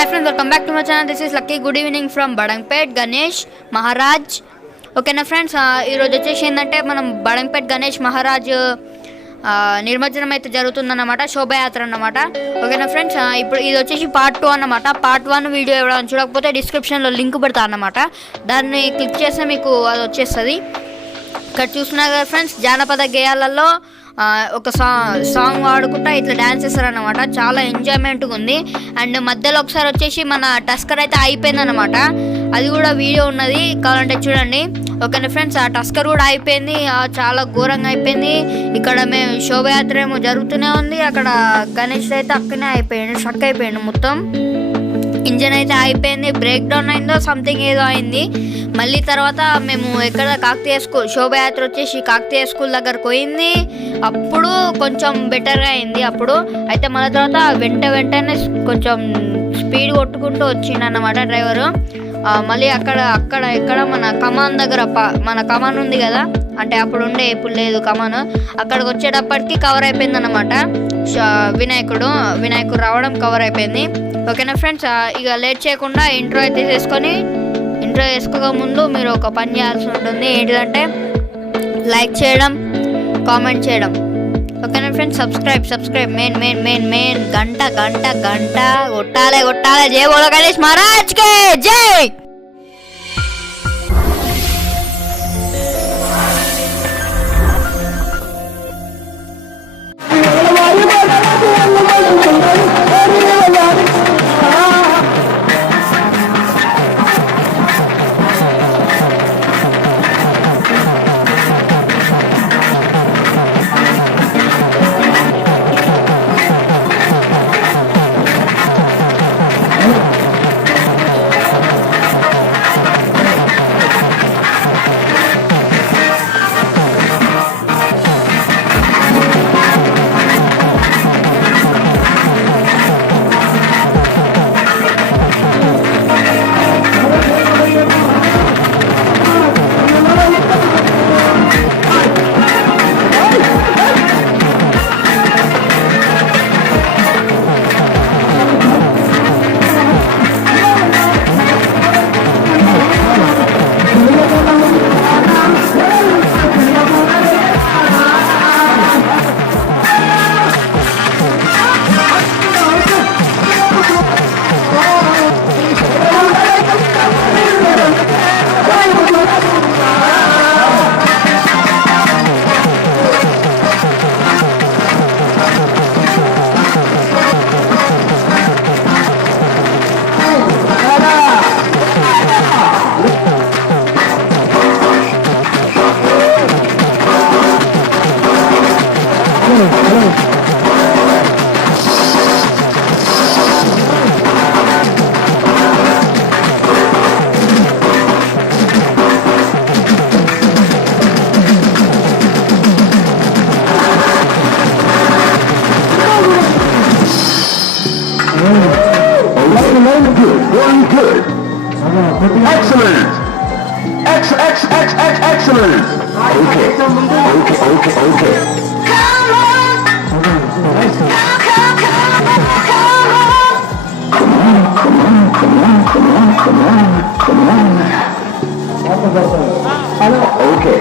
Hi friends, welcome back to my channel. This is Lucky. Good evening from Badangpet Ganesh Maharaj. ఓకేనా friends, ఈరోజు వచ్చేసి ఏంటంటే మనం బడంపేట్ గణేష్ మహారాజ్ నిర్మజ్జనం అయితే జరుగుతుందన్నమాట, శోభయాత్ర అన్నమాట. ఓకేనా ఫ్రెండ్స్, ఇప్పుడు ఇది వచ్చేసి పార్ట్ 2 అన్నమాట. పార్ట్ 1 వీడియో ఎవరైనా చూడకపోతే డిస్క్రిప్షన్లో లింక్ పెడతా అన్నమాట. దాన్ని క్లిక్ చేస్తే మీకు అది వచ్చేస్తుంది. ఇక్కడ చూస్తున్నారు కదా ఫ్రెండ్స్, జానపద గేయాలలో ఒక సాంగ్ వాడుకుంటా ఇట్లా డ్యాన్స్ చేస్తారనమాట. చాలా ఎంజాయ్మెంట్గా ఉంది. అండ్ మధ్యలో ఒకసారి వచ్చేసి మన టస్కర్ అయితే అయిపోయిందన్నమాట. అది కూడా వీడియో ఉన్నది, కావాలంటే చూడండి. ఓకేనా ఫ్రెండ్స్, ఆ టస్కర్ కూడా అయిపోయింది, చాలా ఘోరంగా అయిపోయింది. ఇక్కడ మేము శోభయాత్ర ఏమో జరుగుతూనే ఉంది, అక్కడ గణేష్ అయితే అక్కడనే అయిపోయింది, స్ట్రక్ అయిపోయింది మొత్తం. ఇంజన్ అయితే అయిపోయింది, బ్రేక్ డౌన్ అయిందో సంథింగ్ ఏదో అయింది. మళ్ళీ తర్వాత మేము ఎక్కడ కాకతీయ స్కూల్ శోభయాత్ర వచ్చేసి కాకతీయ స్కూల్ దగ్గరకు పోయింది. అప్పుడు కొంచెం బెటర్గా అయింది. అప్పుడు అయితే మన తర్వాత వెంటనే కొంచెం స్పీడ్ కొట్టుకుంటూ వచ్చిండన్నమాట డ్రైవరు. మళ్ళీ ఎక్కడ మన కమాన్ దగ్గర మన కమాన్ ఉంది కదా, అంటే అప్పుడు ఉండే, ఇప్పుడు లేదు కమాన్. అక్కడికి వచ్చేటప్పటికి కవర్ అయిపోయింది అన్నమాట. వినాయకుడు రావడం కవర్ అయిపోయింది. ఓకేనా ఫ్రెండ్స్, ఇక లేట్ చేయకుండా ఇంట్రో అయితే చేసుకోక ముందు మీరు ఒక పని చేయాల్సి ఉంటుంది. ఏంటిదంటే లైక్ చేయడం, కామెంట్ చేయడం. ఓకేనా ఫ్రెండ్స్, సబ్స్క్రైబ్ మెయిన్ గంట కొట్టాలి. జై బోలో గణేష్ మహారాజ్ కే జై. Excellent. Okay. Come on. Okay.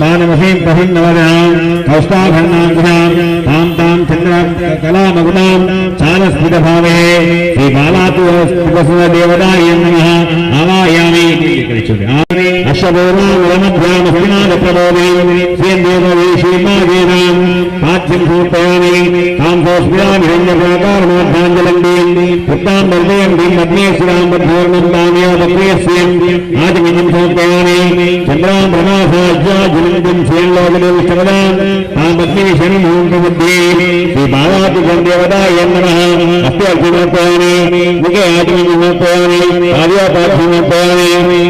मानमसीं प्रसन्नवदनां कौष्टाभरणाङ्गुणां तां तां चन्द्रकलामगुणां चालस्फुटभावे श्रीबालातुदेवतायै नमः आवाहयामि अश्वपूर्णामध्यामस्तिनादप्रबोधे श्रीदेववीशीमादीनां पाठ्यं सूर्पयामि तां सोऽस्मिरामि हिरण्यप्राकारमाध्याञ्जलण्डीं पुत्तां वर्धयन्तीं पद्मेश्वरां पद्मूर्णं तामेवप्रियस्यम् आचमनं सूर्पयामि चन्द्रां ब्रह्मासाज्याजुलिन्दं श्रीलोकदेविष्टपदां तां पद्मेश्वरीमूर्तबुद्धि श्रीबालातुदेवतायै नमः अस्त्यार्चनोपयामि मुखे आचमनं समर्पयामि आर्योपाध्यमर्पयामि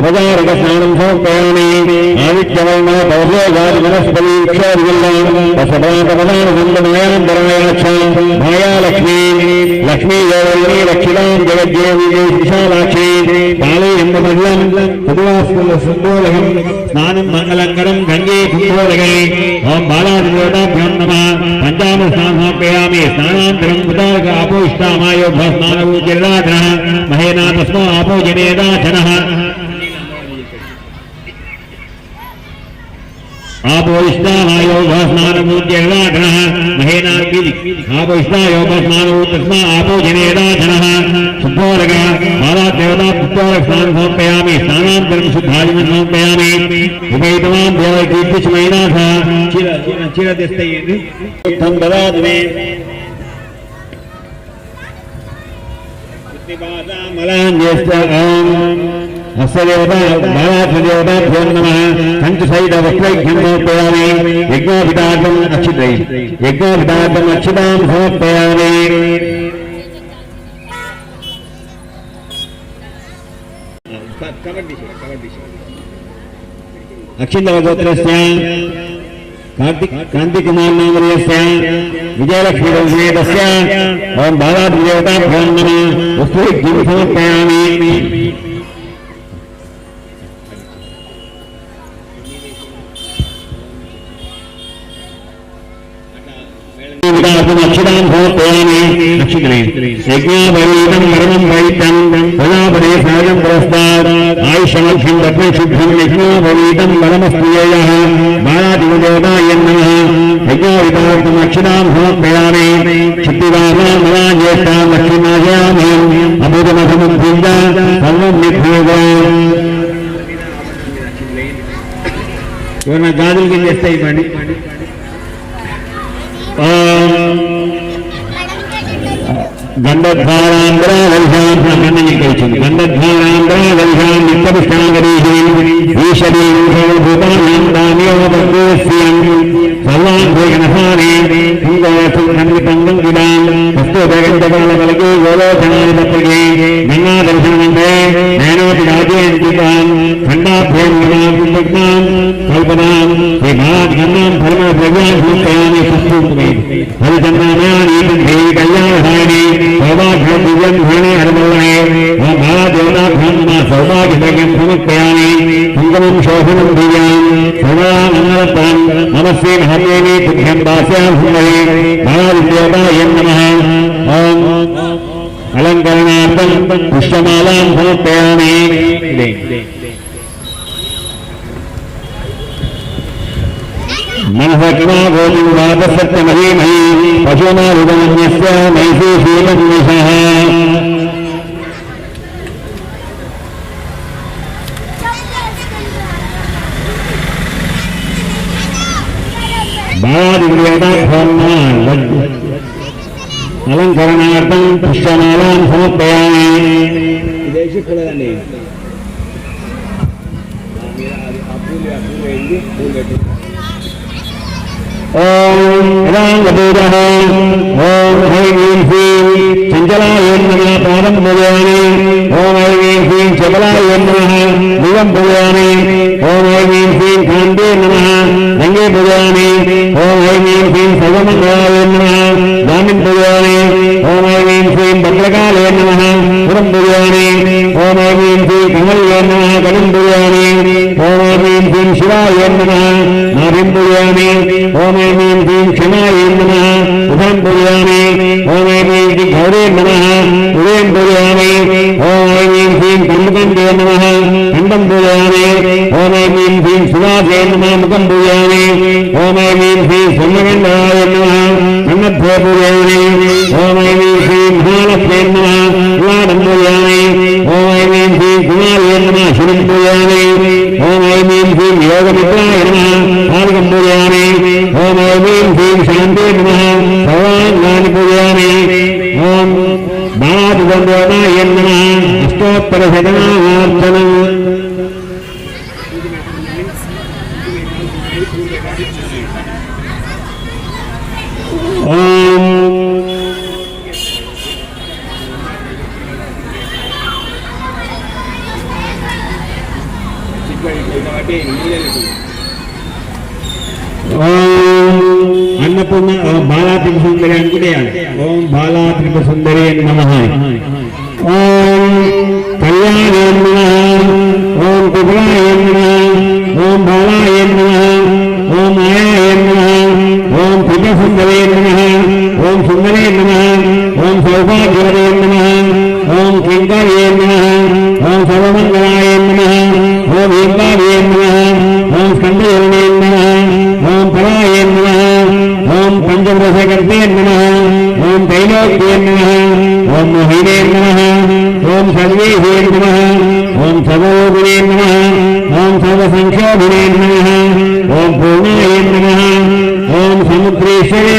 उपचारकस्नानं समर्पयामि आदित्यवर्ण पौर्योगादिवनस्पति क्षोर्विल्लां वसपातपदानसन्दमयान्तरायाक्षां मायालक्ष्मी लक्ष्मी योगवल्ली रक्षितां जगज्जेवी विशालाक्षी कालीयम्बमल्लं सुन्दोलकं स्नानं मङ्गलङ्करं गङ्गे कुम्भोदके ॐ बालादिदेवताभ्यो नमः पञ्चामृतस्नानं समर्पयामि स्नानान्तरं उदारक आपोष्टामायो भस्मानवूचिर्राधनः महेना तस्मा आपोजनेदाचनः आपोष्टामायोगस्नानपूज्यर्वाधनः महेनार्पिति आपोष्टायोगस्नानपूतस्मा आपोजनेदाधनः शुद्धोरग बालादेवता पुत्रोरक स्नानं समर्पयामि स्नानान्तरं शुद्धादिनं समर्पयामि उपैतमां देवकीर्तिष्मयनाथ चिरदिस्तयेति तं ददातु मे बालादेवताभ्यो नमः पञ्चशैलवस्त्रैघ्यं समर्पयामि यज्ञोपितार्थम् अक्षितां समर्पयामि अक्षितवगोत्रस्य कांतिकुमार नामधेयस्य विजयलक्ष्मी समेतस्य ओं बालादेवताभ्यो नमः वस्त्रैघ्यं समर्पयामि अक्षितां समर्पयामि यज्ञापरीतं परमं वैतं प्रजापते सायं पुरस्तात् आयुष्यमक्षं रत्नशुद्धं यज्ञापरीतं परमस्त्रियः बालादिदेवतायै नमः यज्ञोपितार्थम् अक्षितां समर्पयामि क्षितिवासां मलाज्येष्ठां लक्ष्मीनाशयामि अमृतमसमं पूज सर्वं निभूव ఎవరైనా గాజులు కింద చేస్తాయి ఇవ్వండి గంధద్వారాంధ్రావల్శాం కలిసింది గంధద్వారాంధ్రావల్శాం నిత్యపుష్టాంగరీషీం ఈశ్వరీం సర్వభూతానాం దామ్యోపగ్రేస్యం సర్వాంగోగణహారే సింగోసుఖండితంగం విడాం హస్తోదగంధకాలకలకి గోలోచనాది పత్రికే గంగా దర్శనమంటే నేనోటి రాజేంద్రితాం ఖండాభ్యం గణాం కల్పనాం శ్రీ గంగాం పరమ ద్రవ్యాన్ని సమర్పయామి సుస్థూపమే హరిచంద్రామయాని దేవి కళ్యాణహారిణి సౌభాగ్యం దివ్యం ధ్యానే హరమల్లే ఓం బాలాదేవతాభ్యాం నమః సౌభాగ్యభాగ్యం సమర్పయామి సంగమం శోభనం దివ్యాం సర్వానందరత్నం నమస్తే మహాదేవి తుభ్యం దాస్యాం సుందరే బాలాదేవతాయ నమః ఓం అలంకరణార్థం పుష్పమాలాం సమర్పయామి మనసక్నా గోవిందాదసత్యమహీమహీ పశూనారుగమన్యస్య నైషీశీలన్నిషః అలంకరణార్థం పుష్పమాలాం సమర్పయామి ఓం రాంగపూజః ఓం ఐం శ్రీం చంచలాయ నమః పాదం పూజయామి ఓం ఐం శ్రీం చబలాయ నమః దివం పూజయామి ఓం ఐం శ్రీం కాంతే నమః రంగే పూజయామి ఓం ఐం శ్రీం సర్వమంగళాయ నమః దామిం పూజయామి ఓం ఐం శ్రీం భద్రకాళాయ నమః పురం పూజయామి ఓం ఐం శ్రీం కమలాయ నమః కలం పూజయామి ఓం ఐం శ్రీం శివాయ నమః నాభిం పూజయామి ఓం ఐం శ్రీం క్షమాయ నమః ఉదరం పూజయామి ఓం ఐం శ్రీం గౌరే నమః ఉదయం పూజయామి ఓం ఐం శ్రీం కర్మకండే నమః ఖండం పూజయామి ఓం ఐం శ్రీం సువాసే నమః ముఖం పూజయామి ఓం ఐం శ్రీం స్వర్ణగంధాయ నమః కన్నద్భో పూజయామి ఓం ఐం శ్రీం మహాలక్ష్మీ నమః పురాణం పూజయామి ఓం ఐం శ్రీం కుమార్యే నమః శివం పూజయామి ఓం ఐం శ్రీం యోగమిత్రాయ నమః పాదకం పూజయామి ఓం ఐం శ్రీం శాంతే నమః సర్వాంగాని పూజయామి ఓం బాలాదిగంధోదాయ నమః అష్టోత్తర శతనామార్చనం ఓం అన్నపూర్ణ బాలా త్రిపుర సుందరి అనుకునేయాలి ఓం బాలా త్రిపుర సుందరి నమః ఓం కళ్యాణాయ నమః ఓం త్రిపురాయ నమః ఓం బాలాయ నమః ఓం మాయాయ నమః ఓం త్రిపుర సుందరే నమః ఓం సుందరే నమః ఓం సౌభాగ్యవదే నమః ఓం కింకార్యే నమః ఓం సర్వమంగళాయ నమః ఓం ఏకార్యే నమః ఓం స్కందయే నమః ఓం పరాయ నమః ఓం పంచదశకర్తే నమః ఓం తైలోక్యే నమః ఓం మోహినే నమః ఓం సర్వేశే నమః ఓం సర్వోగుణే నమః ఓం సర్వసంక్షోభినే నమః ఓం పూర్ణాయ నమః ఓం సముద్రేశ్వరే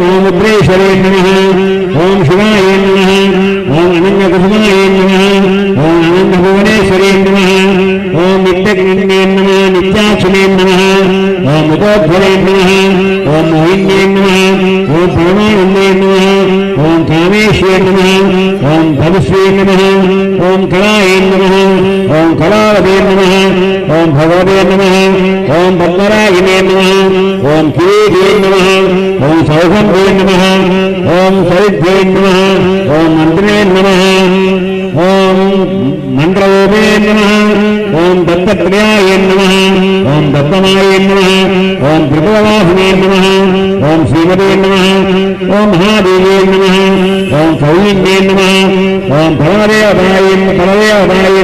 నోముద్రేశ్వరే నమః ఓం శివాయ నమః ఓం అనంతకుసుమాయ నమః ఓం అనంతభువనేశ్వరే నమః ఓం నిత్యజ్ఞే నమః నిత్యాక్షునే నమః ఓం ముఖోద్భవే నమః ఓం మోహిన్యే నమః ఓం పరమానందే నమః ఓం కామేశ్వరే నమః ఓం భవిష్యే నమః ఓం కళాయ నమః ఓం కళావదే నమః ఓం భగవదే నమః ఓం పద్మరాగినే నమః ఓం కిరీటే నమః ఓం సౌగంధే నమః ఓం సరిద్భే నమః ఓం మంత్రే నమః ఓం మంత్రవోమే నమః ఓం దత్తప్రియాయ నమః ఓం దత్తమాయ నమః ఓం త్రిపురవాసినే నమః ఓం శ్రీమతే నమః ఓం మహాదేవే నమః ఓం కౌలిన్యే నమః ఓం కలదేవతాయ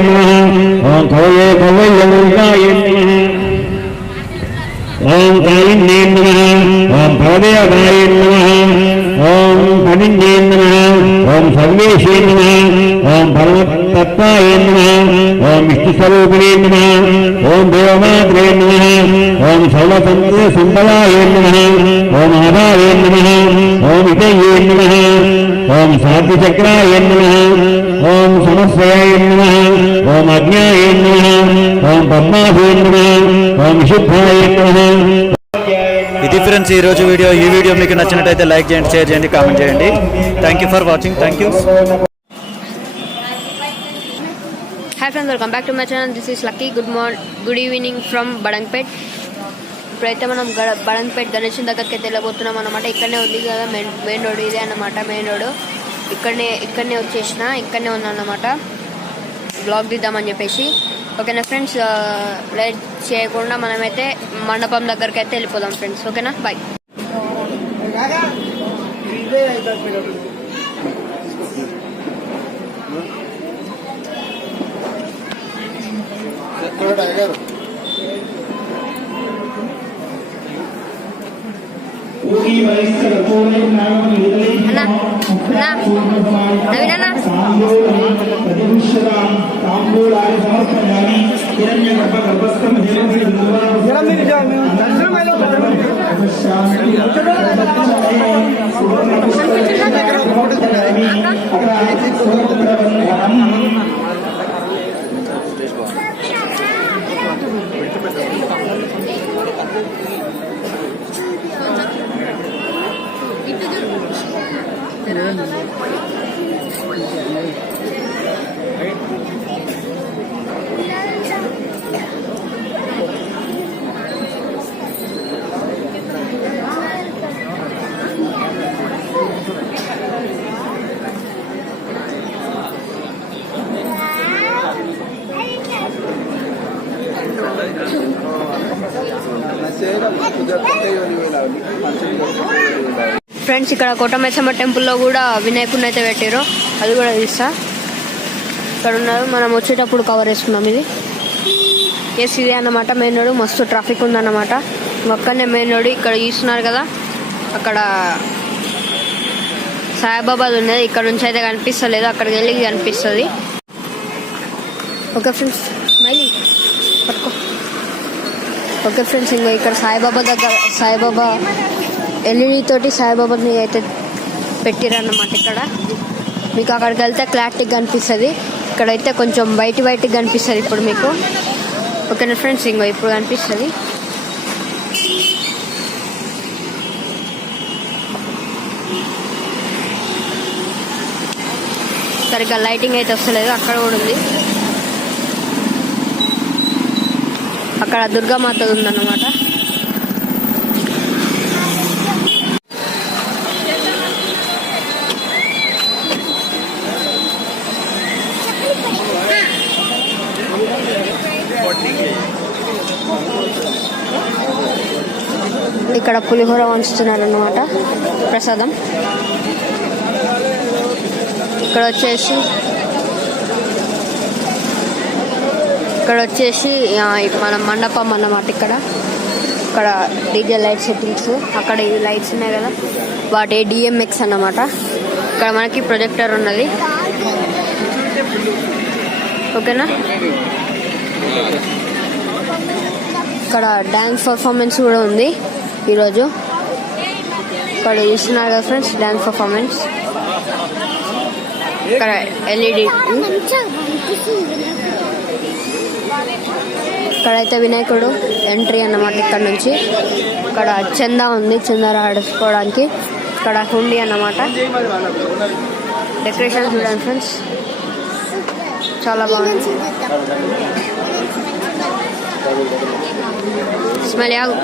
నమః ఓం కవయేకవయ్యవృతాయ నమః ఓం కాళిన్యే నమః ఓం భవదేవతాయ నమః ఓం కనిన్యే నమః ఓం సర్వేశే నమః ఓం పరమతత్వాయ నమః ఓం విష్ణుస్వరూపిణే నమః ఓం దేవమాత్రే నమః ఓం సర్వసంపదాయ నమః ఓం ఆధాయ నమః ఓం విజయే నమః ఓం సాధ్యచక్రాయ నమః ఓం సమస్వయాయ నమః ఓం అజ్ఞాయ నమః ఓం పద్మాభయ నమః ఓం విశుద్ధాయ నమః. ఇది ఫ్రెండ్స్ ఈరోజు వీడియో. ఈ వీడియో మీకు నచ్చినట్టయితే లైక్ చేయండి, షేర్ చేయండి, కామెంట్ చేయండి. Thank you for watching. Thank you. Hi friends, welcome back to my channel. This is lucky. Good evening from Badangpet. ఇప్పుడైతే మనం బడంగ్పేట్ గణేష్ దగ్గరికి అయితే వెళ్ళబోతున్నాం అన్నమాట. ఇక్కడనే ఉంది కదా మెయిన్ రోడ్, ఇదే అన్నమాట మెయిన్ రోడ్. ఇక్కడనే వచ్చేసిన, ఇక్కడనే ఉన్నా అన్నమాట బ్లాగ్ తీద్దామని చెప్పేసి. ఓకేనా ఫ్రెండ్స్, లేట్ చేయకుండా మనమైతే మండపం దగ్గరికి అయితే వెళ్ళిపోదాం ఫ్రెండ్స్. ఓకేనా, బాయ్. అన్నా నవీన్ అన్నా, ఫ్రెండ్స్ ఇక్కడ కోటమైసమ్మ టెంపుల్లో కూడా వినాయకుడిని అయితే పెట్టారు, అది కూడా తీస్తా. ఇక్కడ ఉన్నారు, మనం వచ్చేటప్పుడు కవర్ చేసుకున్నాం. ఇది ఇదే అన్నమాట మెయిన్ రోడ్. మస్తు ట్రాఫిక్ ఉందన్నమాట. అక్కడనే మెయిన్ రోడ్. ఇక్కడ చూస్తున్నారు కదా, అక్కడ సాయిబాబాది ఉన్నది. ఇక్కడ నుంచి అయితే కనిపిస్తలేదు, అక్కడికి వెళ్ళి కనిపిస్తుంది. ఓకే ఫ్రెండ్స్, మళ్ళీ పట్టుకో. ఓకే ఫ్రెండ్స్, ఇంకా ఇక్కడ సాయిబాబా దగ్గర సాయిబాబా ఎల్ఈడి తోటి సాయిబాబాని అయితే పెట్టిరన్నమాట. ఇక్కడ మీకు అక్కడికి వెళ్తే క్లారిటీగా కనిపిస్తుంది, ఇక్కడైతే కొంచెం వైట్గా కనిపిస్తుంది ఇప్పుడు మీకు. ఓకేనా ఫ్రెండ్స్, ఇంకో ఇప్పుడు కనిపిస్తుంది. సరిగ్గా లైటింగ్ అయితే వస్తలేదు, అక్కడ కూడా ఉంది. అక్కడ దుర్గామాత ఉందన్నమాట. ఇక్కడ పులిహోర వంచుతున్నారు అన్నమాట, ప్రసాదం. ఇక్కడ వచ్చేసి మన మండపం అన్నమాట. ఇక్కడ డీజే లైట్ సెట్టింగ్స్, అక్కడ ఈ లైట్స్ ఉన్నాయి కదా, వాటి డిఎంఎక్స్ అన్నమాట. ఇక్కడ మనకి ప్రొజెక్టర్ ఉన్నది. ఓకేనా, ఇక్కడ డ్యాన్స్ పర్ఫార్మెన్స్ కూడా ఉంది ఈరోజు. ఇక్కడ చూస్తున్నారు కదా ఫ్రెండ్స్, డ్యాన్స్ పర్ఫార్మెన్స్. ఇక్కడ ఎల్ఈడి. ఇక్కడైతే వినాయకుడు ఎంట్రీ అన్నమాట. ఇక్కడ నుంచి ఇక్కడ చందా ఉంది, చందా ఆడుకోవడానికి. ఇక్కడ హుండీ అన్నమాట. డెకరేషన్ చూడండి ఫ్రెండ్స్, చాలా బాగుంది. స్మెల్ యాగు.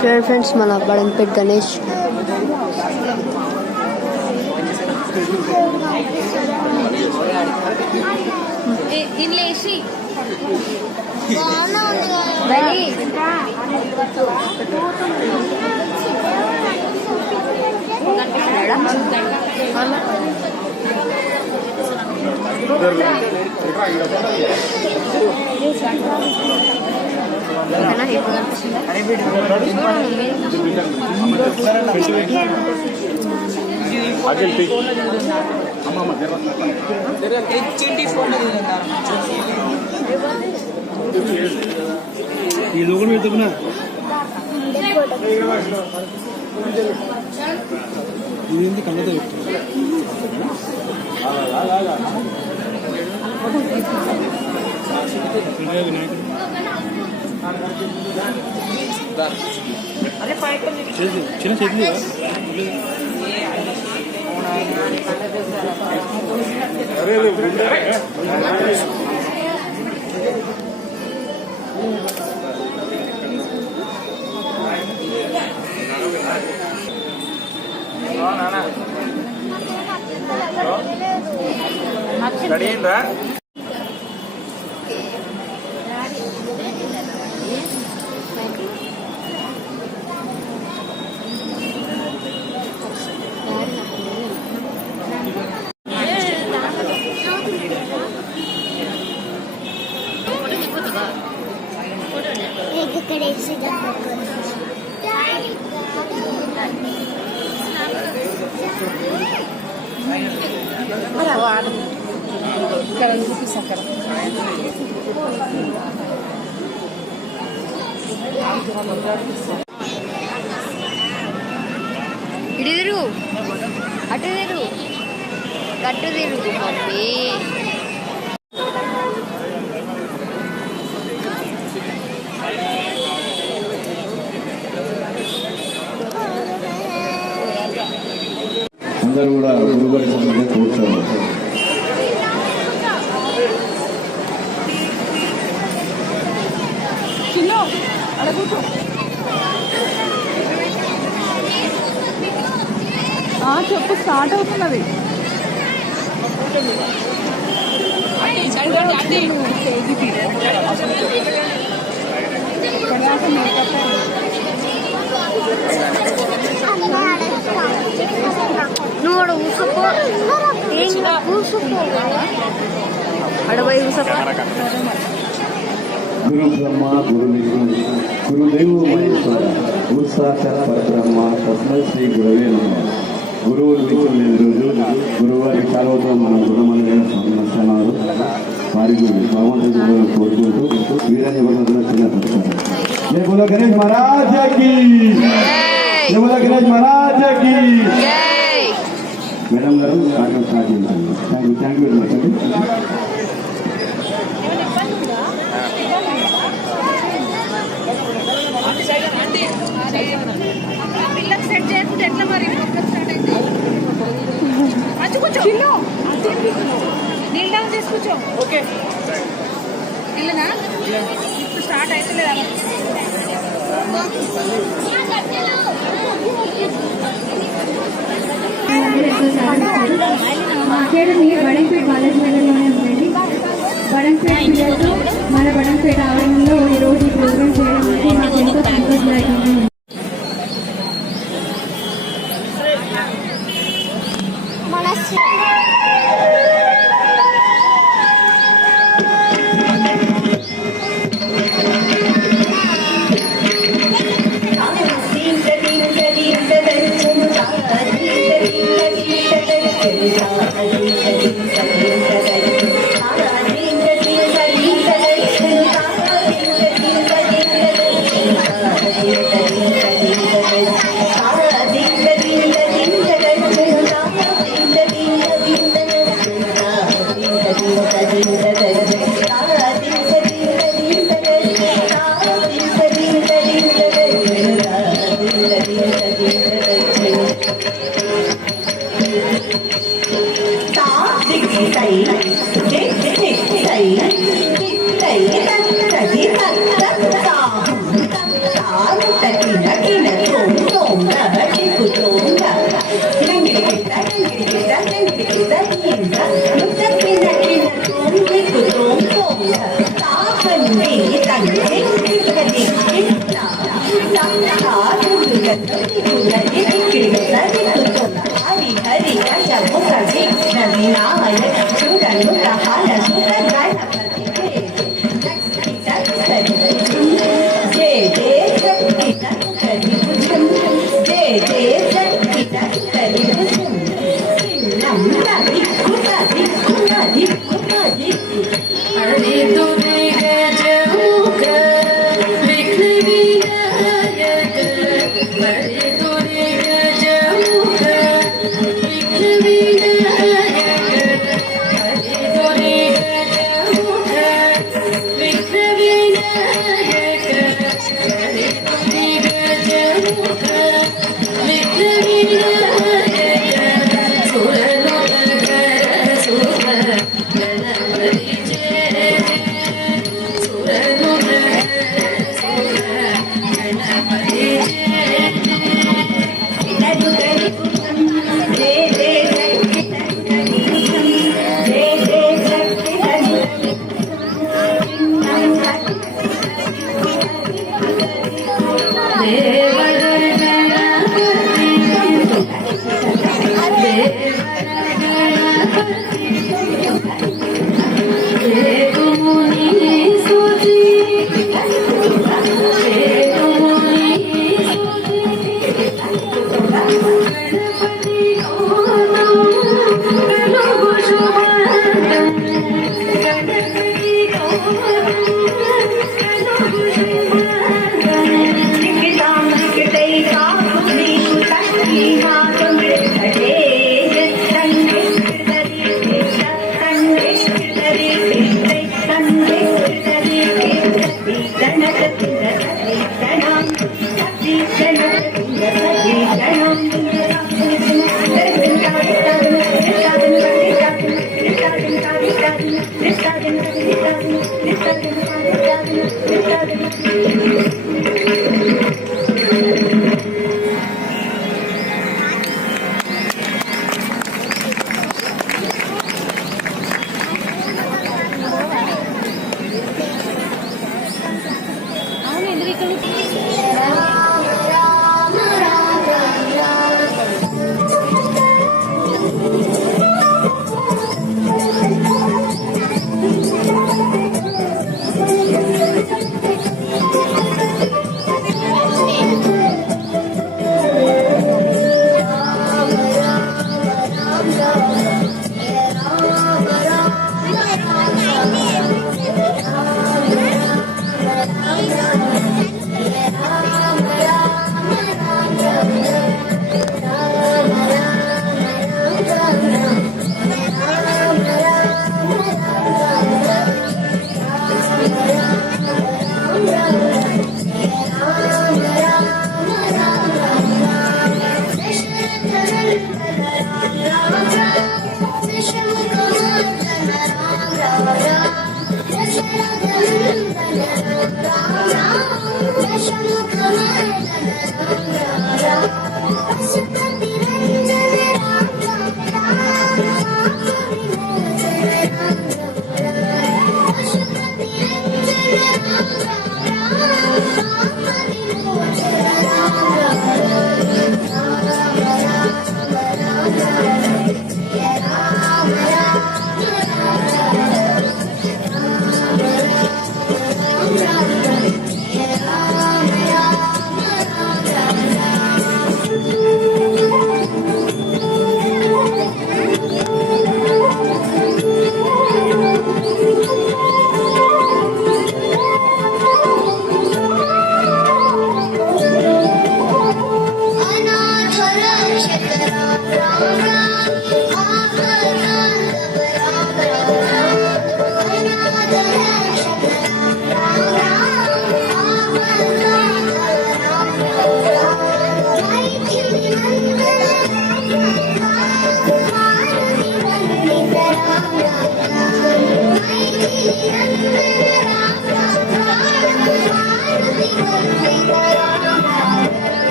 చూడండి ఫ్రెండ్స్, మన బడంగ్పేట్ గణేష్. ఈ లోకల్ పెడుతున్నా ఇది కళ్ళతో చిన్న చేతులు రెడీ అయిందా? ఇటు తిరుగు, అటు తిరుగు, గట్టు తిరుగు మమ్మీ. అందరూ కూడా గురుగారి సమయంలో కూర్చోవాలి. చెప్పు, స్టార్ట్ అవుతున్నది. నువ్వు అక్కడ కూర్చోపో, కూర్చోపో, అడవై కూర్చోపో. గురు బ్రహ్మ గురు విష్ణు గురుదేవు మహేశ్వర గురు సాక్షాత్ పరబ్రహ్మ తస్మై శ్రీ గురవే నమః. గురువులు విచ్చుకునే రోజు గురువారి కాలువతో మన గుణమందిర సందర్శనాలు వారికి భగవంతుడు కోరుకుంటూ వీరని చిన్న సంస్కారం. జై బోలో గణేష్ మహారాజ్ కి, జై బోలో గణేష్ మహారాజ్ కి. మేడం గారు నాటకం స్టార్ట్ చేయండి. థ్యాంక్ యూ వెరీ మచ్ అండి. పిల్లకి సెట్ చేసుకుంటే ఎట్లా మరి? స్టార్ట్ అయింది. మంచి కూర్చో, నీళ్ళు డౌన్ చేసి కూర్చో. ఓకే, ఇల్లనా ఇప్పుడు స్టార్ట్ అవుతలేదా? అకాడమీ బడంపేట కాలేజ్ నగర్లోనే ఉందండి. బడంపేట పిల్లలతో మన బడంపేట ఆవరణలో ఈరోజు ఈ ప్రోగ్రామ్ చేయడం అంటే నాకు ఎంతో సంతోషదాయకంగా ఉంది. హరి హరి Ram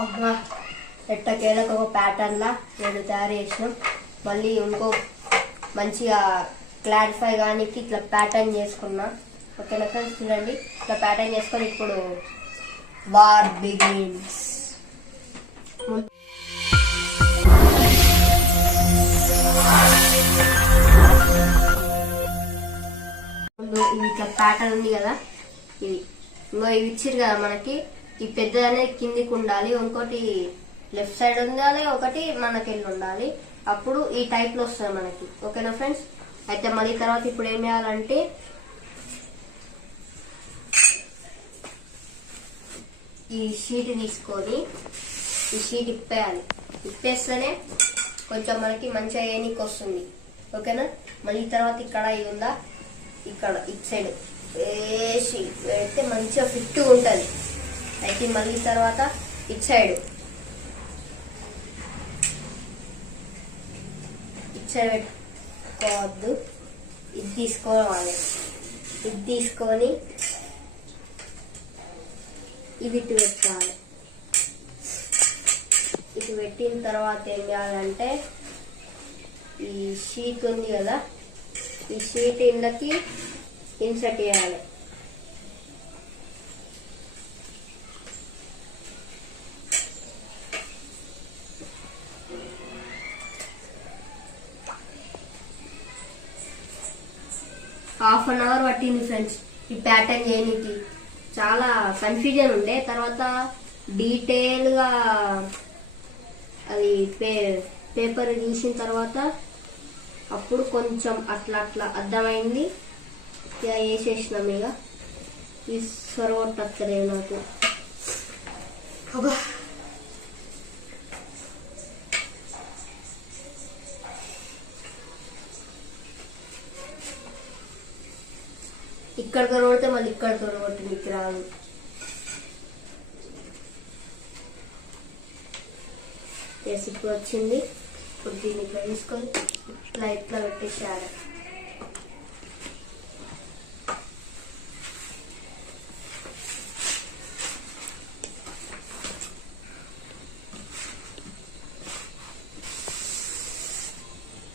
అబ్బా ఎట్టకేలకు ఒక ప్యాటర్న్లా నేను తయారు చేసినాం. మళ్ళీ ఇంకో మంచిగా క్లారిఫై కానీ ఇట్లా ప్యాటర్న్ చేసుకున్నా. ఓకేనా ఫ్రెండ్స్, చూడండి ఇట్లా ప్యాటర్న్ చేసుకొని ఇప్పుడు వార్ బిగిన్స్. ఇది ఇట్లా ప్యాటర్న్ ఉంది కదా, ఇది ఇవి ఇచ్చిరు కదా మనకి. ఈ పెద్ద అనేది కిందికి ఉండాలి, ఇంకోటి లెఫ్ట్ సైడ్ ఉండాలి, ఒకటి మనకి వెళ్ళి ఉండాలి. అప్పుడు ఈ టైప్ లో వస్తుంది మనకి. ఓకేనా ఫ్రెండ్స్, అయితే మళ్ళీ తర్వాత ఇప్పుడు ఏం చేయాలంటే ఈ షీట్ తీసుకొని ఈ షీట్ ఇప్పేయాలి. ఇప్పేస్తేనే కొంచెం మనకి మంచిగా ఏనికి వస్తుంది. ఓకేనా, మళ్ళీ తర్వాత ఇక్కడ ఇది ఉందా, ఇక్కడ ఇటు సైడ్ వేసి పెడితే మంచిగా ఫిట్ ఉంటుంది. అయితే మళ్ళీ తర్వాత ఇటు సైడ్ పెట్టుకోవద్దు, ఇది తీసుకోవాలి. ఇది తీసుకొని ఇది ఇటు పెట్టాలి. ఇటు పెట్టిన తర్వాత ఏం చేయాలంటే ఈ షీట్ ఉంది కదా, ఈ షీట్ ఇందకి ఇన్సర్ట్ చేయాలి. హాఫ్ అన్ అవర్ పట్టింది ఫ్రెండ్స్ ఈ ప్యాటర్న్ చేయడానికి. చాలా కన్ఫ్యూజన్ ఉండే, తర్వాత డీటెయిల్ గా అది పేపర్ చూసిన తర్వాత అప్పుడు కొంచెం అట్లా అట్లా అర్థమైంది. ఇక వేసేసినాం. ఇక ఈ సొరగొట్టలేదు నాకు. అబ్బా, ఇక్కడ తొరగొడితే మళ్ళీ ఇక్కడ తొరగొట్టి మీకు రాదు. ఇప్పుడు వచ్చింది. ఇప్పుడు దీన్ని ఇట్లా తీసుకొని ఇట్లా ఇట్లా పెట్టేసారు.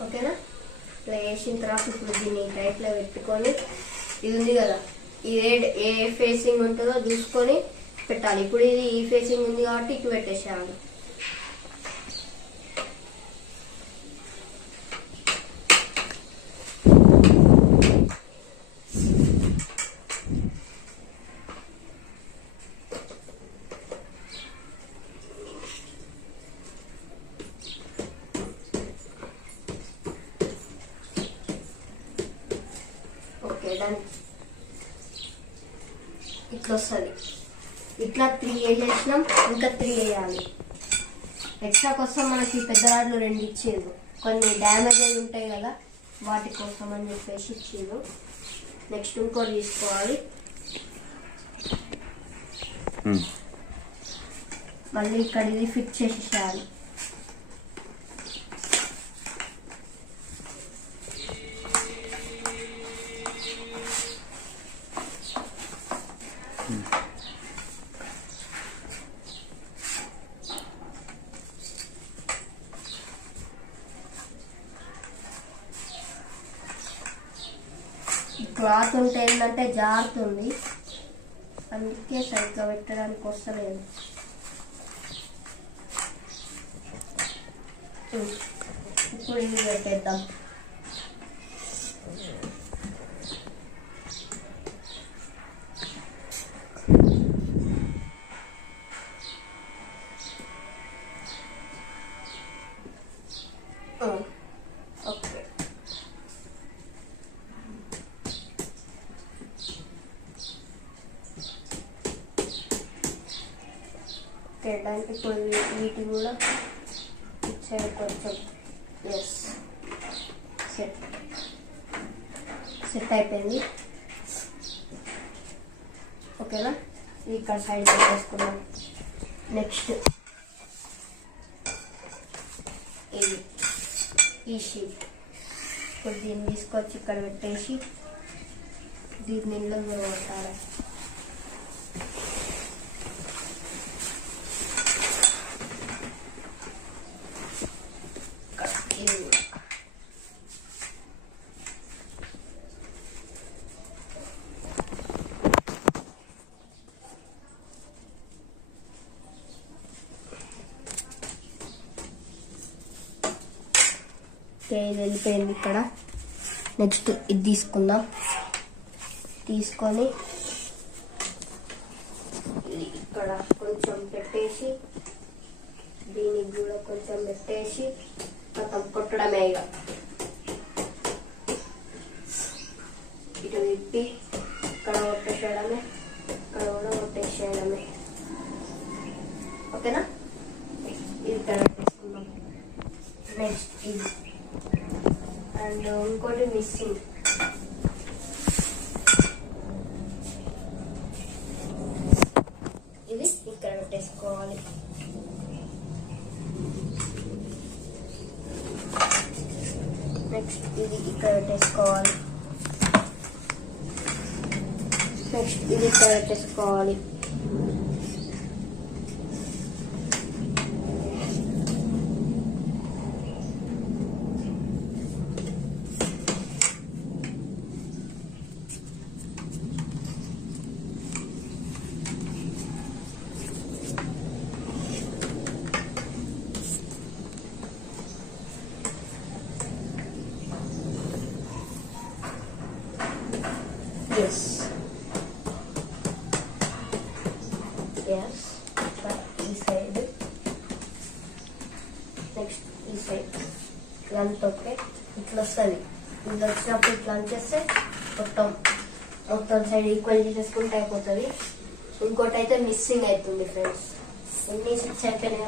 ఓకేనా, ఇట్లా వేసిన తర్వాత ఇప్పుడు దీన్ని టైప్ లో పెట్టుకొని ఇది ఉంది కదా, ఇది ఏ ఫేసింగ్ ఉంటుందో చూసుకొని పెట్టాలి. ఇప్పుడు ఇది ఈ ఫేసింగ్ ఉంది కాబట్టి ఇటు పెట్టేసాను. ఇట్లా వస్తుంది. ఇట్లా 3 వేసేసినాం, ఇంకా 3 వేయాలి. ఎక్స్ట్రా కోసం మనకి పెద్ద రాడ్లు 2 ఇచ్చేది. కొన్ని డ్యామేజ్ అయి ఉంటాయి కదా, వాటి కోసం అని చెప్పేసి ఇచ్చిండు. నెక్స్ట్ ఇంకోటి తీసుకోవాలి. మళ్ళీ ఇక్కడ ఇది ఫిట్ చేసేయాలి. క్లాత్ ఉంటే ఏంటంటే జారుతుంది, అందుకే సరిగ్గా పెట్టడానికి వస్తలేదు. ఇప్పుడు ఇది పెట్టేద్దాం. ఓకే, ఇప్పుడు వీటి కూడా ఇచ్చారు కొంచెం. ఎస్, సెట్ అయిపోయింది. ఓకేనా, ఇక్కడ సైడ్ పెట్టేసుకున్నాం. నెక్స్ట్ ఇది ఈ షీట్. ఇప్పుడు దీన్ని తీసుకొచ్చి ఇక్కడ పెట్టేసి దీన్ని ఇంట్లో పెట్టాలి. ఇది వెళ్ళిపోయింది ఇక్కడ. నెక్స్ట్ ఇది తీసుకుందాం. తీసుకొని ఇది ఇక్కడ కొంచెం పెట్టేసి దీనికి కూడా కొంచెం పెట్టేసి మొత్తం కొట్టడమే. ఇక ఇటు తిప్పి ఇక్కడ కొట్టేసేయడమే, ఇక్కడ కూడా కొట్టేసేయడమే. ఓకేనా, ఇది ఇక్కడ పెట్టేసుకుందాం. నెక్స్ట్ ఇది అండ్ ఇంకోటి మిస్సింగ్. ఇది ఇక్కడ పెట్టేసుకోవాలి. నెక్స్ట్ ఇది ఇక్కడ పెట్టేసుకోవాలి. నెక్స్ట్ ఇది ఇక్కడ పెట్టేసుకోవాలి. Yes. Yes. This side. Next this side. Length okay. ఇట్లా వస్తుంది. ఇట్లా వచ్చినప్పుడు ఇట్లా చేస్తే మొత్తం సైడ్ ఈక్వల్ చేసేసుకుంటే అయిపోతుంది. ఇంకోటి అయితే మిస్సింగ్ అవుతుంది ఫ్రెండ్స్. ఎన్ని 6 అయిపోయినాయి?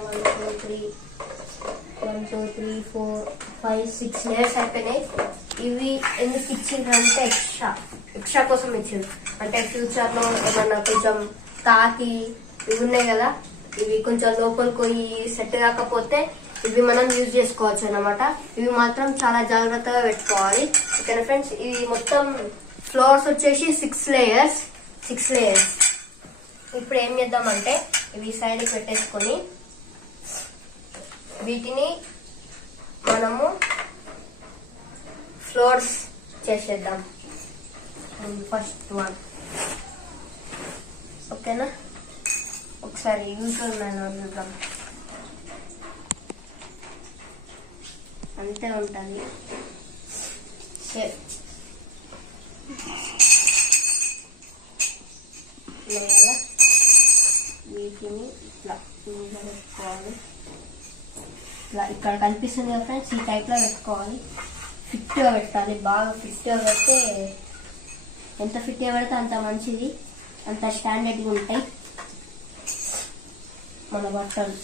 1 2 3 4 5 6 లేయర్స్ అయిపోయినాయి. ఇవి ఎందుకు ఇచ్చిండ్రంటే ఎక్స్ట్రా కోసం ఇచ్చిండ్రు. అంటే ఫ్యూచర్ లో ఏమన్నా కొంచెం తాకి ఇవి ఉన్నాయి కదా, ఇవి కొంచెం లోపలికి పోయి సెట్ కాకపోతే ఇవి మనం యూజ్ చేసుకోవచ్చు అన్నమాట. ఇవి మాత్రం చాలా జాగ్రత్తగా పెట్టుకోవాలి. ఓకేనా ఫ్రెండ్స్, ఇవి మొత్తం ఫ్లోర్స్ వచ్చేసి 6 లేయర్స్. ఇప్పుడు ఏం చేద్దామంటే ఇవి సైడ్కి పెట్టేసుకొని వీటిని మనము ఫ్లోర్స్ చేసేద్దాం. First one. ఓకేనా, ఒకసారి యూట్యూబ్ చూద్దాం. అంతే ఉంటుంది. వీటిని ఇట్లా పెట్టుకోవాలి. ఇట్లా ఇక్కడ కనిపిస్తుంది కదా ఫ్రెండ్స్, ఈ టైప్లో పెట్టుకోవాలి. ఫిట్గా పెట్టాలి. బాగా ఫిట్గా పెడితే, ఎంత ఫిట్గా పెడితే అంత మంచిది, అంత స్టాండర్డ్గా ఉంటాయి మన బట్టలు.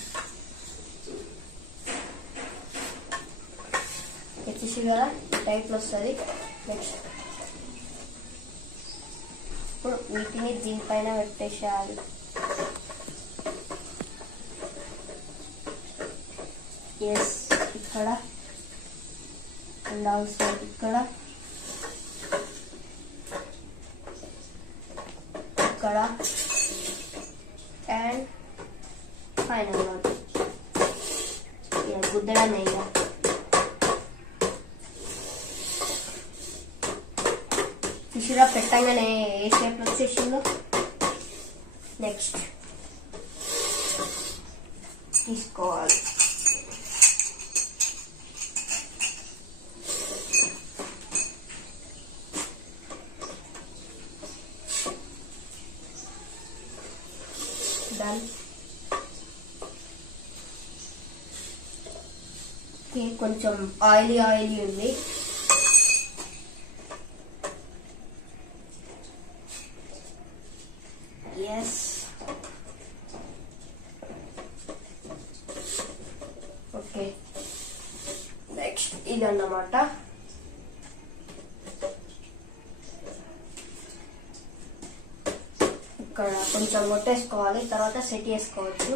వచ్చేసి కదా టైప్లో వస్తుంది. నెక్స్ట్ ఇప్పుడు వీటిని దీనిపైన పెట్టేసేయాలి. ఎస్, ఇక్కడ అండ్ ఆల్సో ఇక్కడ అండ్ ఫైనల్ వన్ గుద్దడాన్ని ఇలా ఫిష్గా పెట్టంగానే ఏ షేప్లో వచ్చేసిందో. నెక్స్ట్ తీసుకోవాలి. డన్. కొంచెం ఆయిలీ ఉంది. Yes, okay. నెక్స్ట్ ఇది అన్నమాట. ఇక్కడ కొంచెం కొట్టేసుకోవాలి, తర్వాత సెట్ చేసుకోవచ్చు.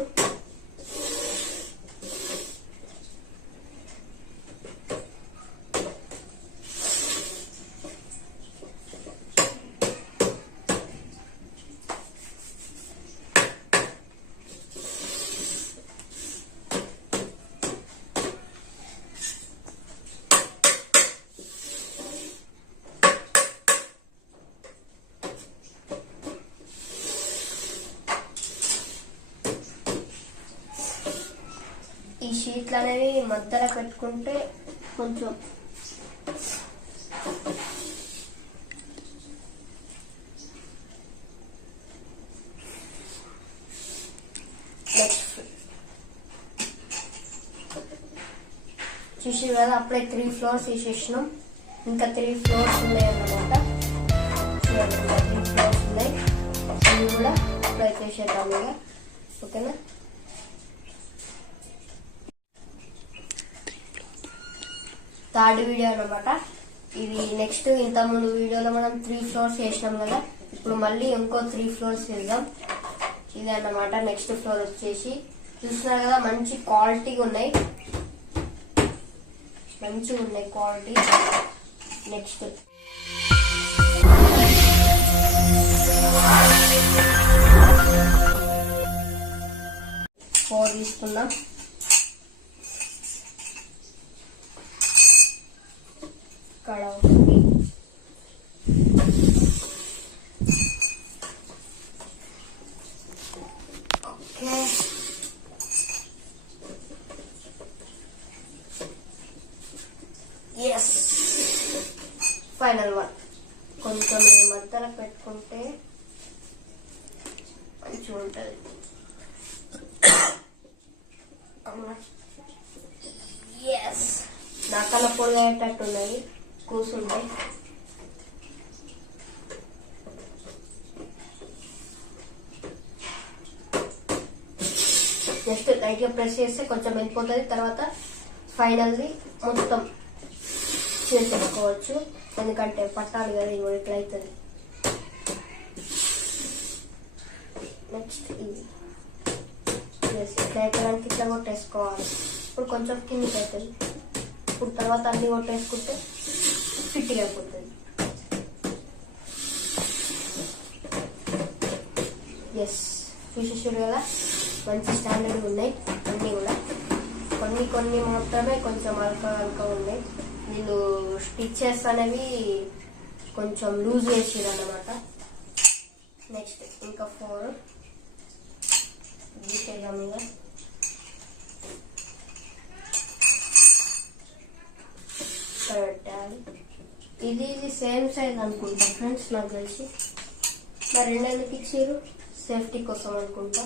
ఈ షీట్లు అనేవి మధ్యలో పెట్టుకుంటే కొంచెం చూసి కదా అప్పుడే 3 ఫ్లోర్స్ వేసేసినాం. ఇంకా 3 ఫ్లోర్స్ ఉన్నాయి అన్నమాట. 3 ఫ్లోర్స్ ఉన్నాయి. ఇవి కూడా అప్లై చేసేద్దాం ఇక. ఓకేనా? థర్డ్ వీడియో అన్నమాట ఇది. నెక్స్ట్ ఇంతకుముందు వీడియోలో మనం 3 ఫ్లోర్స్ వేసినాం కదా, ఇప్పుడు మళ్ళీ ఇంకో 3 ఫ్లోర్స్ వేద్దాం. ఇది అన్నమాట నెక్స్ట్ ఫ్లోర్ వచ్చేసి. చూస్తున్నారు కదా మంచి క్వాలిటీగా ఉన్నాయి, మంచిగా ఉన్నాయి క్వాలిటీ. నెక్స్ట్ ఫోర్ తీసుకుందాం. ఇక్కడ ఓకే. Yes, final one. కొంచెం మధ్యలో పెట్టుకుంటే మంచిగా ఉంటుంది. ఎస్, నాకన్నా పొడి అయ్యేటట్టు ఉన్నాయి, కూర్చుంటాయి. జస్ట్ లైట్గా ప్రెస్ చేస్తే కొంచెం వెళ్ళిపోతుంది. తర్వాత ఫైనల్ది మొత్తం చేసేసుకోవచ్చు, ఎందుకంటే పట్టాలి కదా ఇవి ఇట్లా అవుతుంది. నెక్స్ట్ ఇది ఇట్లా ఎక్కడానికి ఇట్లా కొట్టేసుకోవాలి. ఇప్పుడు కొంచెం కిందికి అవుతుంది. ఇప్పుడు తర్వాత అన్ని కొట్టేసుకుంటే ఫిట్గా అయిపోతుంది. ఎస్, చూసేసారు కదా మంచి స్టాండర్డ్ ఉన్నాయి అన్నీ కూడా. కొన్ని మాత్రమే కొంచెం అల్కా ఉన్నాయి. వీళ్ళు స్టిచెస్ అనేవి కొంచెం లూజ్ వేసారు అన్నమాట. నెక్స్ట్ ఇంకా 4 తీసేద్దాం ఇక. పెట్టాలి. ఇది సేమ్ సైజ్ అనుకుంటా ఫ్రెండ్స్ నాకు తెలిసి. మరి 2 ఎందుకు ఇచ్చారు? సేఫ్టీ కోసం అనుకుంటా.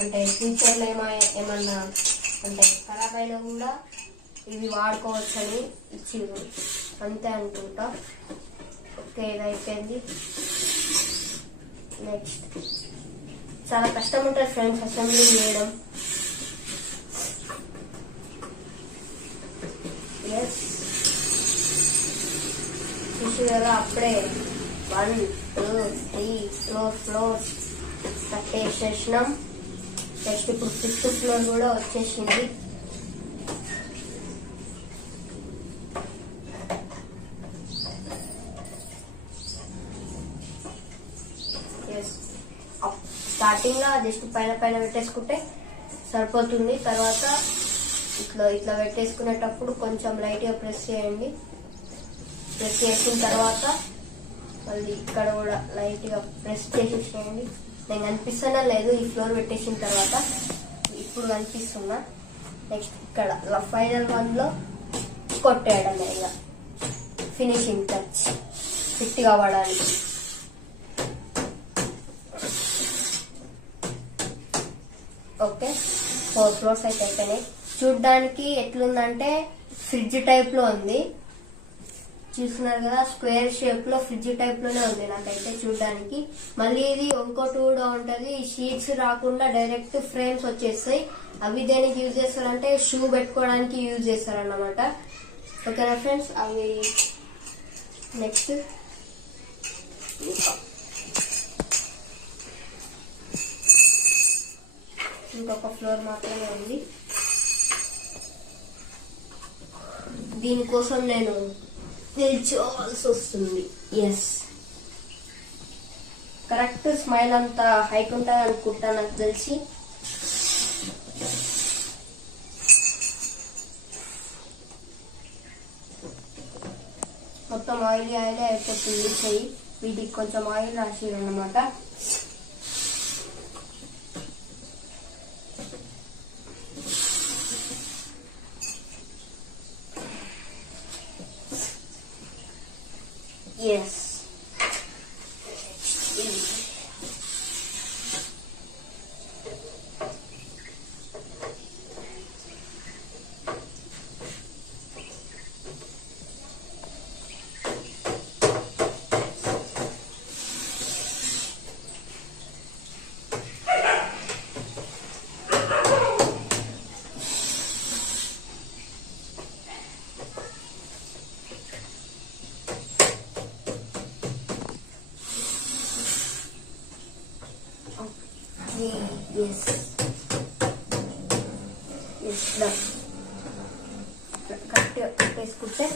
అంటే ఫ్యూచర్లో ఏమన్నా అంటే ఖరాబ్ అయినా కూడా ఇవి వాడుకోవచ్చు అని ఇచ్చిర్రు, అంతే అనుకుంటా. ఓకే, ఇది అయిపోయింది. నెక్స్ట్ చాలా కష్టం ఉంటుంది ఫ్రెండ్స్ అసెంబ్లీ చేయడం. ఎస్, చూసి కదా అప్పుడే 1 2 3 4 ఫ్లోర్స్ కట్టేసేసినాం. నెక్స్ట్ ఇప్పుడు 5th ఫ్లోర్ కూడా వచ్చేసింది. స్టార్టింగ్ లో జస్ట్ పైన పెట్టేసుకుంటే సరిపోతుంది. తర్వాత ఇట్లా పెట్టేసుకునేటప్పుడు కొంచెం లైట్ గా ప్రెస్ చేయండి. ప్రెస్ చేసిన తర్వాత మళ్ళీ ఇక్కడ కూడా లైట్ గా ప్రెస్ చేసేసేయండి. నేను కనిపిస్తున్నా లేదు ఈ ఫ్లోర్ పెట్టేసిన తర్వాత, ఇప్పుడు కనిపిస్తున్నా. నెక్స్ట్ ఇక్కడ ఫైనల్ 1 లో కొట్టేయడం ఇలా ఫినిషింగ్ టచ్ ఫిట్ కావడానికి. ఓకే 4 ఫ్లోర్స్ అయితే అయిపోయినాయి. చూడ్డానికి ఎట్లుందంటే ఫ్రిడ్జ్ టైప్ లో ఉంది. చూస్తున్నారు కదా స్క్వేర్ షేప్ లో ఫ్రిడ్జ్ టైప్ లోనే ఉంది నాకైతే చూడడానికి. మళ్ళీ ఇది ఇంకోటి కూడా ఉంటది, షీట్స్ రాకుండా డైరెక్ట్ ఫ్రేమ్స్ వచ్చేస్తాయి. అవి దేనికి యూజ్ చేస్తారంటే షూ పెట్టుకోవడానికి యూజ్ చేస్తారన్నమాట. ఓకేనా ఫ్రెండ్స్, అవి నెక్స్ట్ ఇంకొక ఫ్లోర్ మాత్రమే ఉంది. దీనికోసం నేను నిల్చోవాల్సి వస్తుంది. ఎస్, కరెక్ట్ స్మైల్ అంత హైట్ ఉంటుంది అనుకుంటా నాకు తెలిసి. మొత్తం ఆయిల్ అయిపోతుంది చెయ్యి. వీటికి కొంచెం oil రాసిరన్నమాట. Yes. Yes. Yes, done. కరెక్ట్గా పెట్టేసుకుంటే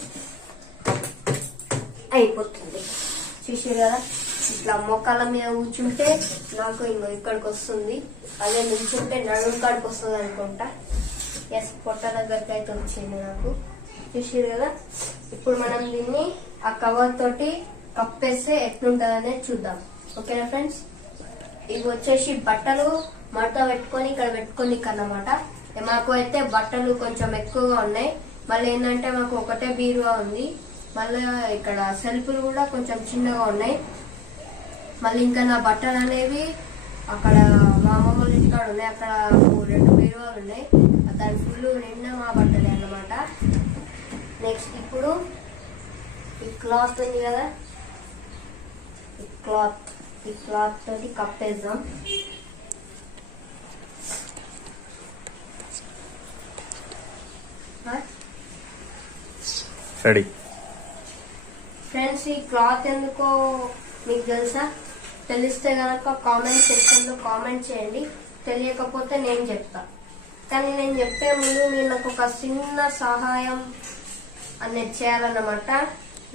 అయిపోతుంది. చూసారు కదా, ఇట్లా మోకాళ్ళ మీద కూర్చుంటే నాకు ఇక్కడికి వస్తుంది. అదే నిల్చుంటే నడుము కాడికి వస్తుంది అనుకుంటా. ఎస్, పొట్ట దగ్గరికి అయితే వచ్చింది నాకు. చూసారు కదా, ఇప్పుడు మనం దీన్ని ఆ కవర్ తోటి కప్పేస్తే ఎట్లుంటుంది అనేది చూద్దాం. ఓకేనా ఫ్రెండ్స్, ఇవి వచ్చేసి బట్టలు మడత పెట్టుకొని ఇక్కడ పెట్టుకొని అన్నమాట. మాకు అయితే బట్టలు కొంచెం ఎక్కువగా ఉన్నాయి. మళ్ళీ ఏంటంటే మాకు ఒకటే బీరువా ఉంది. మళ్ళీ ఇక్కడ సెల్ఫ్లు కూడా కొంచెం చిన్నగా ఉన్నాయి. మళ్ళీ ఇంకా నా బట్టలు అనేవి అక్కడ మా అమ్మమ్మ వాళ్ళ ఇంటికాడ ఉన్నాయి. అక్కడ 2 బీరువాలు ఉన్నాయి. దాని ఫుల్ నిండా మా బట్టలే అన్నమాట. నెక్స్ట్ ఇప్పుడు ఈ క్లాత్ ఉంది కదా, ఈ క్లాత్ తోటి కప్పేద్దాం. రెడీ ఫ్రెండ్స్, ఈ క్లాత్ ఎందుకో మీకు తెలుసా? తెలిస్తే కనుక కామెంట్ సెక్షన్ లో కామెంట్ చేయండి. తెలియకపోతే నేను చెప్తా. కానీ నేను చెప్పే ముందు మీరు నాకు ఒక చిన్న సహాయం అనేది చేయాలన్నమాట,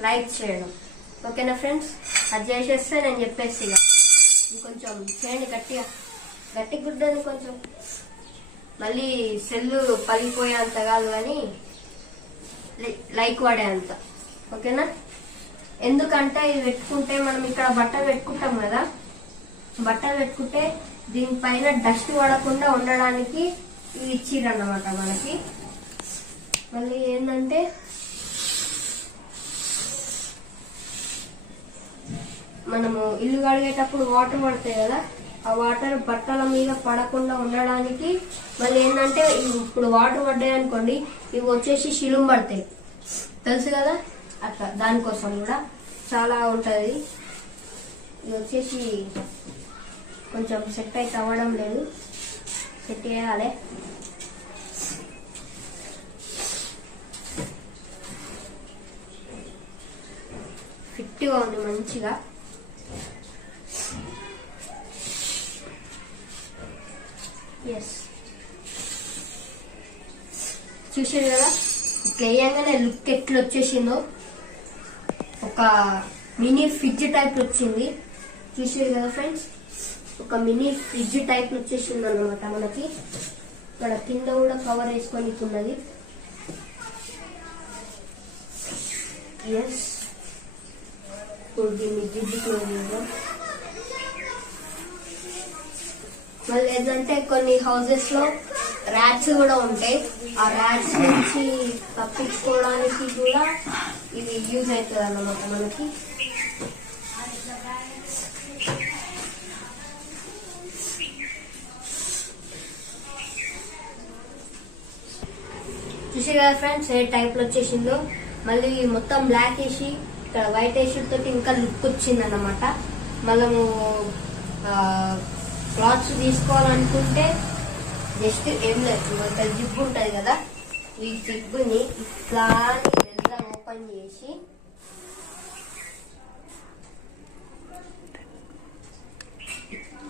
లైక్ చేయడం. ఓకేనా ఫ్రెండ్స్, అది చేసేస్తే నేను చెప్పేసి కొంచెం చేయండి గట్టి గుడ్డని కొంచెం. మళ్ళీ సెల్లు పలిపోయేంత కాదు కానీ లైక్ వాడేంత. ఓకేనా, ఎందుకంటే ఇది పెట్టుకుంటే మనం ఇక్కడ బట్టలు పెట్టుకుంటాం కదా, బట్టలు పెట్టుకుంటే దీనిపైన డస్ట్ పడకుండా ఉండడానికి ఇవి ఇచ్చిరన్నమాట మనకి. మళ్ళీ ఏంటంటే మనము ఇల్లు కడిగేటప్పుడు వాటర్ పడతాయి కదా, ఆ వాటర్ బట్టల మీద పడకుండా ఉండడానికి. మళ్ళీ ఏంటంటే ఇప్పుడు వాటర్ పడ్డాయి అనుకోండి, ఇవి వచ్చేసి శిలుం పడతాయి, తెలుసు కదా, అట్లా దానికోసం కూడా చాలా ఉంటుంది. ఇది వచ్చేసి కొంచెం సెట్ అయితే అవ్వడం లేదు, సెట్ చేయాలి. ఫిట్గా ఉంది మంచిగా. ఎస్, చూసారు కదా ఇట్లా వేయంగానే లుక్ ఎట్లా వచ్చేసిందో, ఒక మినీ ఫ్రిడ్జ్ టైప్ వచ్చింది. చూసారు కదా ఫ్రెండ్స్, ఒక మినీ ఫ్రిడ్జ్ టైప్ వచ్చేసింది అన్నమాట మనకి. ఇక్కడ కింద కూడా కవర్ వేసుకొని ఉన్నది. ఎస్, ఇప్పుడు దీన్ని జిడ్డు క్లోజ్ చేద్దాం. మళ్ళీ ఏంటంటే కొన్ని హౌసెస్ లో ర్యాట్స్ కూడా ఉంటాయి. ఆ ర్యాట్స్ నుంచి తప్పించుకోవడానికి కూడా ఇది యూజ్ అవుతుంది అన్నమాట మనకి. చూసే కదా ఫ్రెండ్స్ ఏ టైప్ లో వచ్చేసిందో. మళ్ళీ మొత్తం బ్లాక్ వేసి ఇక్కడ వైట్ వేసి తోటి ఇంకా లుక్ వచ్చింది అన్నమాట. మనము క్లాత్స్ తీసుకోవాలనుకుంటే జస్ట్ ఏం లేదు, ఇక్కడ జిప్ ఉంటుంది కదా, ఈ జిప్పుని ఇట్లా మెల్లగా ఓపెన్ చేసి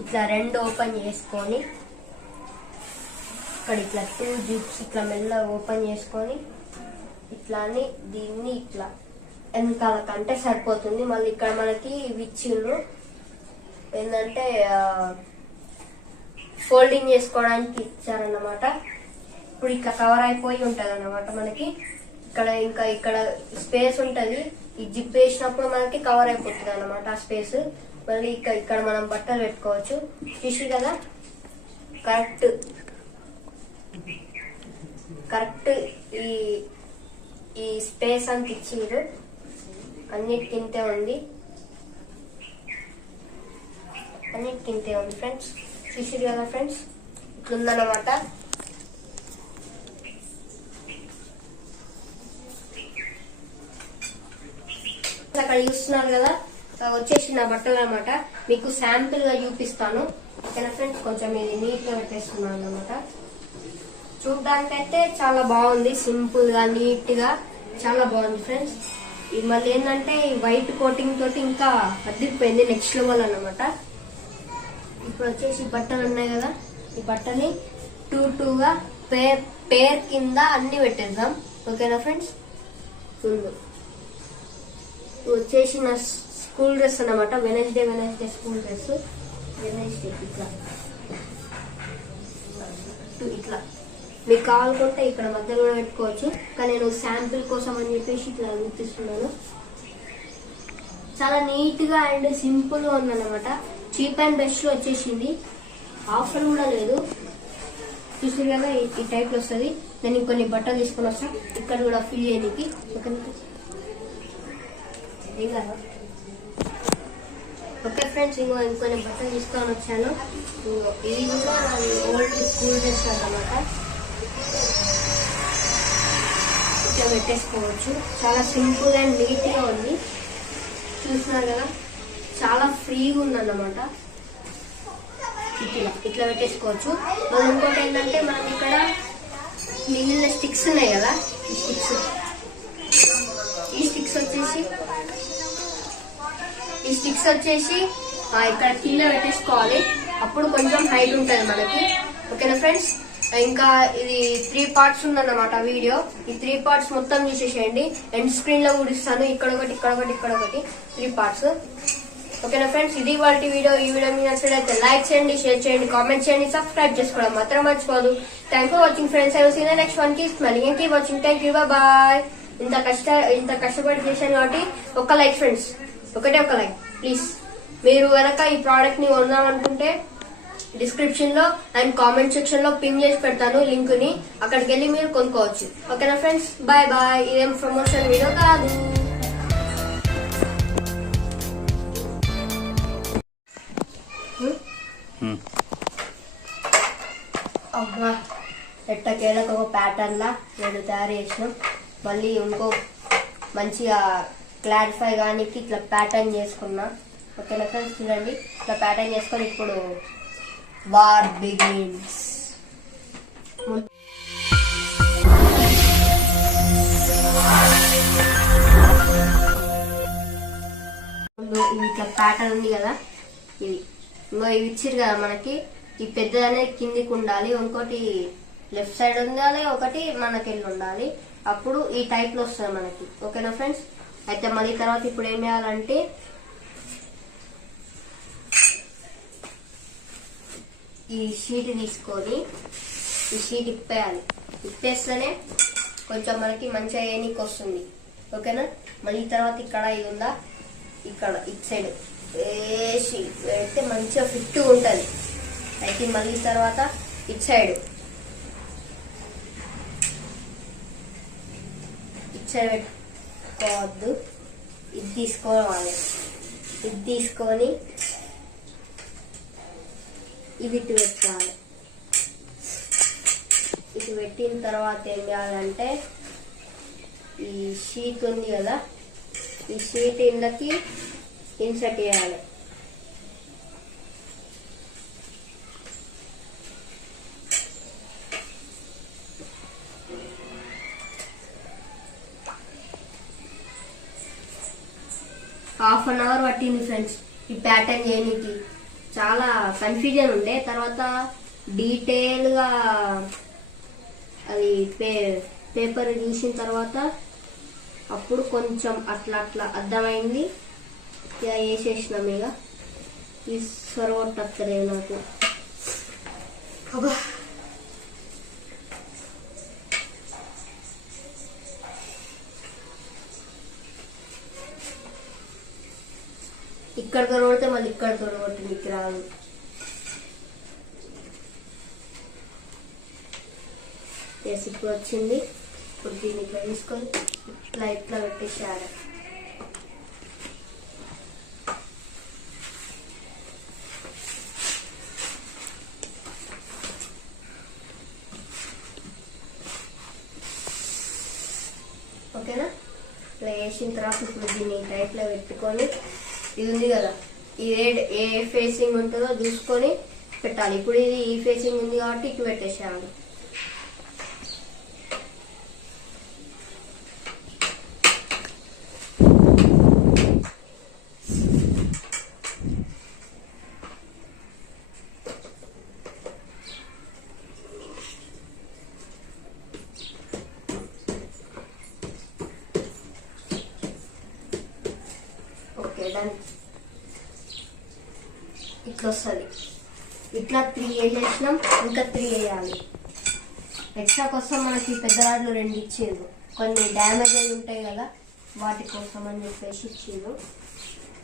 ఇట్లా రెండు ఓపెన్ చేసుకొని ఇక్కడ ఇట్లా 2 జిప్స్ ఇట్లా మెల్లగా ఓపెన్ చేసుకొని ఇట్లా అని దీన్ని ఇట్లా వెనకాల కంటే సరిపోతుంది. మళ్ళీ ఇక్కడ మనకి విచ్చిండ్రు ఏంటంటే ఫోల్డింగ్ చేసుకోవడానికి ఇచ్చారన్నమాట. ఇప్పుడు ఇట్లా కవర్ అయిపోయి ఉంటది అన్నమాట మనకి. ఇక్కడ ఇంకా ఇక్కడ స్పేస్ ఉంటది, ఈ జిప్ వేసినప్పుడు మనకి కవర్ అయిపోతుంది అన్నమాట ఆ స్పేస్. మళ్ళీ ఇక్కడ మనం బట్టలు పెట్టుకోవచ్చు. చూసి కదా కరెక్ట్ ఈ స్పేస్ అంత ఇచ్చిండ్రు, అన్నిటికింతే ఉంది ఫ్రెండ్స్. చూసి కదా ఫ్రెండ్స్, ఇట్లుందన్నమాట. అక్కడ చూస్తున్నారు కదా వచ్చేసి నా బట్టలు అనమాట. మీకు శాంపిల్ గా చూపిస్తాను ఓకేనా ఫ్రెండ్స్. కొంచెం ఇది నీట్ గా పెట్టేస్తున్నాను అనమాట. చూడడానికైతే చాలా బాగుంది, సింపుల్ గా నీట్ గా చాలా బాగుంది ఫ్రెండ్స్. ఇది మళ్ళీ ఏంటంటే వైట్ కోటింగ్ తోటి ఇంకా అద్దిరిపోయింది, నెక్స్ట్ లెవెల్ అన్నమాట. ఇప్పుడు వచ్చేసి బట్టలు ఉన్నాయి కదా, ఈ బట్టని 2 గా పేర్ కింద అన్ని పెట్టేద్దాం ఓకేనా ఫ్రెండ్స్. వచ్చేసి నా స్కూల్ డ్రెస్ అన్నమాట, వెనస్డే స్కూల్ డ్రెస్. వెనస్డే ఇట్లా మీకు కావాలనుకుంటే ఇక్కడ మధ్యలో కూడా పెట్టుకోవచ్చు, కానీ నేను శాంపిల్ కోసం అని చెప్పేసి ఇట్లా చూపిస్తున్నాను. చాలా నీట్ గా అండ్ సింపుల్ గా ఉందన్నమాట. చీప్ అండ్ బెస్ట్ లో వచ్చేసింది, ఆఫర్ కూడా లేదు. చూసారు కదా ఈ టైప్ లో వస్తుంది. నేను ఇంకొన్ని బట్టలు తీసుకొని వస్తా ఇక్కడ కూడా ఫిల్ చేయడానికి. ఓకే ఫ్రెండ్స్, ఇంకొన్ని బట్టలు తీసుకొని వచ్చాను. ఇది కూడా ఓల్డ్ స్కూల్ డ్రెస్ అన్నమాట. ఇట్లా పెట్టేసుకోవచ్చు, చాలా సింపుల్ అండ్ నీట్ గా ఉంది. చూస్తున్నారు కదా చాలా ఫ్రీగా ఉందన్నమాట. ఇట్లా పెట్టేసుకోవచ్చు. మనం ఇంకోటి ఏంటంటే మనం ఇక్కడ మిగిలిన స్టిక్స్ ఉన్నాయి కదా, ఈ స్టిక్స్ వచ్చేసి ఇక్కడ కింద పెట్టేసుకోవాలి, అప్పుడు కొంచెం హైట్ ఉంటుంది మనకి ఓకేనా ఫ్రెండ్స్. ఇంకా ఇది 3 పార్ట్స్ ఉందన్నమాట వీడియో. ఈ 3 పార్ట్స్ మొత్తం చూసేసేయండి. ఎండ్ స్క్రీన్ లో కూడా ఇస్తాను, ఇక్కడ ఒకటి 3 పార్ట్స్ ఓకేనా ఫ్రెండ్స్. ఇది వాళ్ళ వీడియో. ఈ వీడియో మీకు నచ్చినట్లయితే లైక్ చేయండి, షేర్ చేయండి, కామెంట్ చేయండి, సబ్స్క్రైబ్ చేసుకోవడం మాత్రం మర్చిపోదు. Thank for watching friends. I will see you in the next one. Keep smiling and keep watching. Thank you, bye bye. ఇంత కష్టపడి చేశాను కాబట్టి ఒక లైక్ ఫ్రెండ్స్, ఒకటే ఒక లైక్ ప్లీజ్. మీరు కనుక ఈ ప్రోడక్ట్ ని కొందామనుకుంటే డిస్క్రిప్షన్ లో అండ్ కామెంట్ సెక్షన్ లో పిన్ చేసి పెడతాను లింక్ ని, అక్కడికి వెళ్ళి మీరు కొనుక్కోవచ్చు ఓకేనా ఫ్రెండ్స్. Bye bye. ఇదేం ప్రమోషన్ వీడియో కాదు. అమ్మా ఎట్టకేళ్ళకి ఒక ప్యాటర్న్ లా నేను తయారు చేసినాం. మళ్ళీ ఇంకో మంచిగా క్లారిఫై కానీ ఇట్లా ప్యాటర్న్ చేసుకున్నా ఓకేనా ఫ్రెండ్స్. చూడండి ఇట్లా ప్యాటర్న్ చేసుకొని ఇప్పుడు వార్ బిగిన్స్. ఇవి ఇట్లా ప్యాటర్న్ ఉంది కదా, ఇవి ఇవి ఇచ్చిరు కదా మనకి. ఈ పెద్దది అనేది కిందికి ఉండాలి, ఇంకోటి లెఫ్ట్ సైడ్ ఉండాలి, ఒకటి మనకెళ్ళి ఉండాలి. అప్పుడు ఈ టైప్ లో వస్తుంది మనకి. ఓకేనా ఫ్రెండ్స్? అయితే మళ్ళీ తర్వాత ఇప్పుడు ఏం చేయాలంటే ఈ షీట్ తీసుకొని ఈ షీట్ ఇప్పేయాలి. ఇప్పేస్తేనే కొంచెం మనకి మంచిగా ఏనికి వస్తుంది. ఓకేనా? మళ్ళీ తర్వాత ఇక్కడ ఇది ఉందా, ఇక్కడ ఇటు సైడ్ వేసి పెడితే మంచిగా ఫిట్ ఉంటుంది. అయితే మళ్ళీ తర్వాత ఇటు సైడ్ పెట్టుకోవద్దు, ఇది తీసుకోవాలి. ఇది తీసుకొని ఇది ఇటు పెట్టాలి. ఇటు పెట్టిన తర్వాత ఏం చేయాలంటే ఈ షీట్ ఉంది కదా, ఈ షీట్ ఇందకి ఇన్సర్ట్ చేయాలి. హాఫ్ అన్ అవర్ పట్టింది ఫ్రెండ్స్ ఈ ప్యాటర్న్ చేయడానికి. చాలా కన్ఫ్యూజన్ ఉండే, తర్వాత డీటెయిల్గా అది పేపర్ చూసిన తర్వాత అప్పుడు కొంచెం అట్లా అట్లా అర్థమైంది. ఇక వేసేసినాం. ఇక ఈ సొరగొట్టలేదు నాకు. అబ్బా ఇక్కడ తొడగొడితే మళ్ళీ ఇక్కడ తొడగొట్టింది, ఇక్కడ రాదు. ఎస్ ఇప్పుడు వచ్చింది. ఇప్పుడు దీన్ని ఇట్లా తీసుకొని ఇట్లా ఇట్లా పెట్టేసాడు. ఓకేనా? ఇట్లా వేసిన తర్వాత ఇప్పుడు దీన్ని టైప్లో పెట్టుకొని ఇది ఉంది కదా, ఇది ఏ ఫేసింగ్ ఉంటుందో చూసుకొని పెట్టాలి. ఇప్పుడు ఇది ఈ ఫేసింగ్ ఉంది కాబట్టి ఇటు పెట్టేసాము. ఇట్లా వస్తుంది. ఇట్లా 3 వేసేసినాం, ఇంకా 3 వేయాలి. ఎక్స్ట్రా కోసం మనకి పెద్ద రాడ్లు 2 ఇచ్చేది, కొన్ని డ్యామేజ్ అయి ఉంటాయి కదా వాటి కోసం అని చెప్పేసి ఇచ్చేది.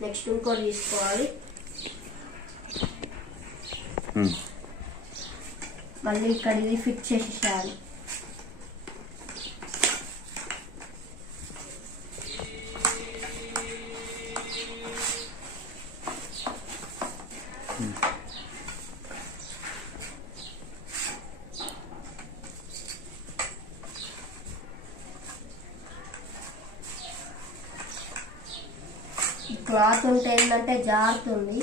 నెక్స్ట్ ఇంకోటి తీసుకోవాలి. మళ్ళీ ఇక్కడ ఇది ఫిట్ చేసేయాలి. క్లాత్ ఉంటే ఏంటంటే జారుతుంది,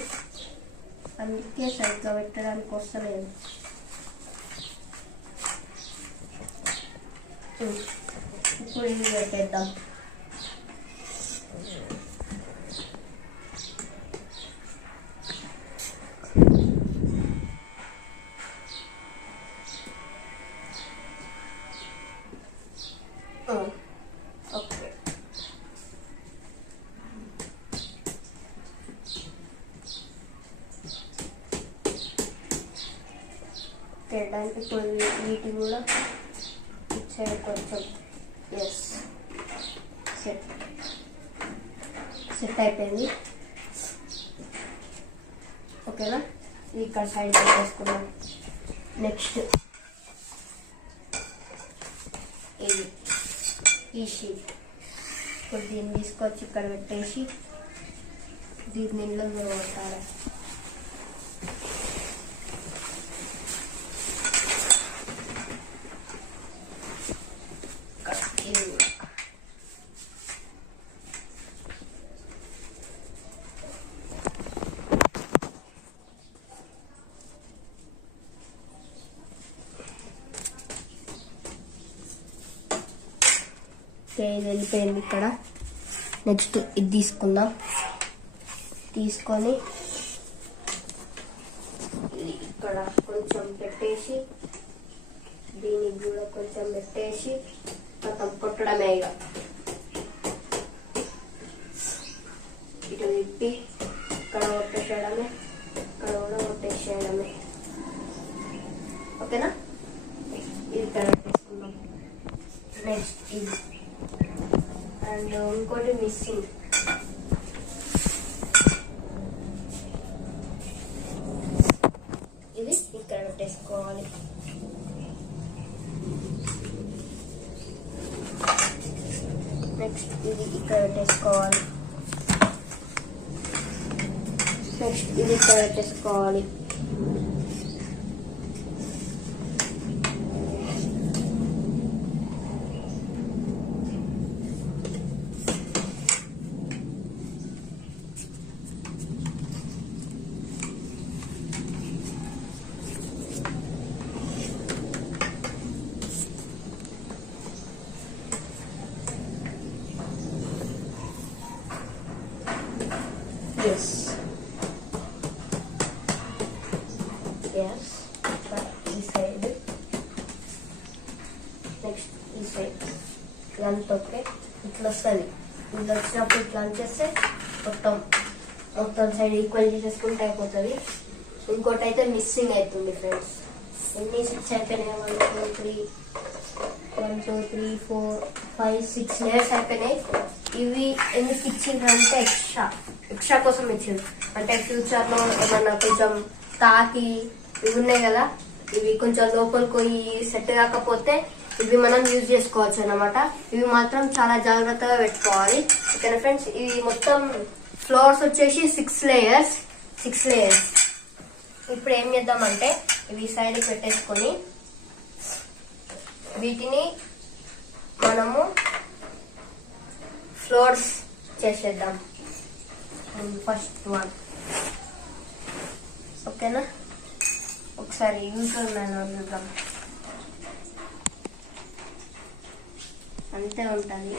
అందుకే సరిగ్గా పెట్టడానికి వస్తలేదు. ఇప్పుడు ఇది పెట్టేద్దాం. ఓకే, ఇప్పుడు వీటి కూడా ఇచ్చారు కొంచెం. ఎస్, సెట్ అయిపోయింది. ఓకేనా? ఇక్కడ సైడ్ పెట్టేసుకున్నాం. నెక్స్ట్ ఇది ఈ షీట్. ఇప్పుడు దీన్ని తీసుకొచ్చి ఇక్కడ పెట్టేసి దీన్ని ఇంట్లో కొట్టాలి. ఇది వెళ్ళిపోయింది ఇక్కడ. నెక్స్ట్ ఇది తీసుకుందాం. తీసుకొని ఇది ఇక్కడ కొంచెం పెట్టేసి దీనికి కూడా కొంచెం పెట్టేసి మొత్తం కొట్టడమే ఇక ఇటు తిప్పి ఇక్కడ కొట్టేసేయడమే ఇక్కడ కూడా కొట్టేసేయడమే ఓకేనా ఇది ఇక్కడ పెట్టేసుకుందాం నెక్స్ట్ ఇది అండ్ ఇంకోటి మిస్సింగ్ ఇది ఇక్కడ పెట్టేసుకోవాలి నెక్స్ట్ ఇది ఇక్కడ పెట్టేసుకోవాలి నెక్స్ట్ ఇది ఇక్కడ పెట్టేసుకోవాలి Yes. Yes. This side. Next this side. ఇదంతా ఓకే ఇట్లా వస్తుంది ఇట్లా వచ్చినప్పుడు ఇట్లా చేస్తే మొత్తం సైడ్ ఈక్వల్ చేసేసుకుంటే అయిపోతుంది ఇంకోటి అయితే మిస్సింగ్ అవుతుంది ఫ్రెండ్స్ ఎన్ని 6 అయిపోయినాయి 1 2 3 4 5 6 లేయర్స్ అయిపోయినాయి ఇవి ఎందుకు ఇచ్చిండ్రంటే ఎక్స్ట్రా కోసం ఇచ్చిండ్రు అంటే ఫ్యూచర్ లో ఏమన్నా కొంచెం తాకి ఇవి ఉన్నాయి కదా ఇవి కొంచెం లోపలికి పోయి సెట్ కాకపోతే ఇవి మనం యూజ్ చేసుకోవచ్చు అన్నమాట ఇవి మాత్రం చాలా జాగ్రత్తగా పెట్టుకోవాలి ఓకేనా ఫ్రెండ్స్ ఇవి మొత్తం ఫ్లోర్స్ వచ్చేసి 6 లేయర్స్ ఇప్పుడు ఏం చేద్దామంటే ఇవి సైడ్కి పెట్టేసుకొని వీటిని మనము ఫ్లోర్స్ చేసేద్దాం ఫస్ట్ వన్ ఓకేనా ఒకసారి యూట్యూబ్ మాన్యువల్ చూద్దాం అంతే ఉంటుంది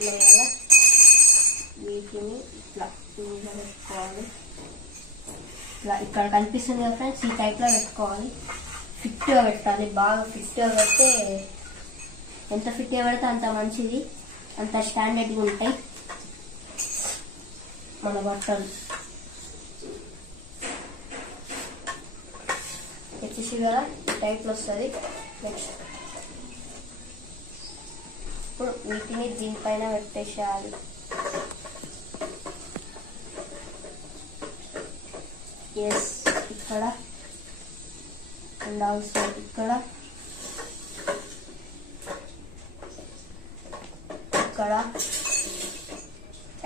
కదా వీటిని ఇట్లా పెట్టుకోవాలి ఇట్లా ఇక్కడ కనిపిస్తుంది కదా ఫ్రెండ్స్ ఈ టైప్లో పెట్టుకోవాలి ఫిట్గా పెట్టాలి బాగా ఫిట్గా పెడితే ఎంత ఫిట్గా పెడితే అంత మంచిది అంత స్టాండర్డ్గా ఉంటాయి మన బట్టలు వచ్చేసి కదా ఈ టైప్లో వస్తుంది నెక్స్ట్ ఇప్పుడు వీటిని దీనిపైన పెట్టేసేయాలి ఎస్ ఇక్కడ అండ్ ఆల్సో ఇక్కడ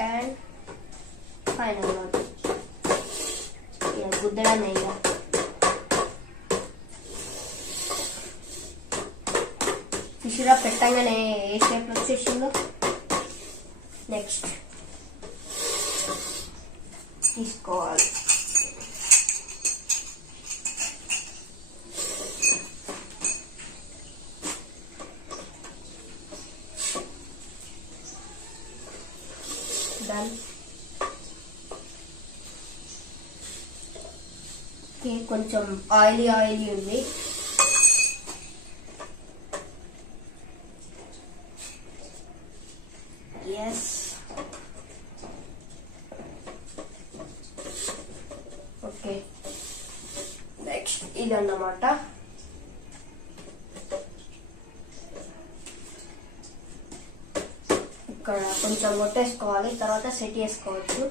అండ్ ఫైనల్ వన్ గుద్దడం ఇక ఫిష్గా పెట్టంగానే ఏ షేప్లో వచ్చేసిందో నెక్స్ట్ తీసుకోవాలి డన్ కొంచెం ఆయిలీ ఉంది ఎస్ ఓకే నెక్స్ట్ ఇదన్నమాట ఇక్కడ కొంచెం కొట్టేసుకోవాలి తర్వాత సెట్ చేసుకోవచ్చు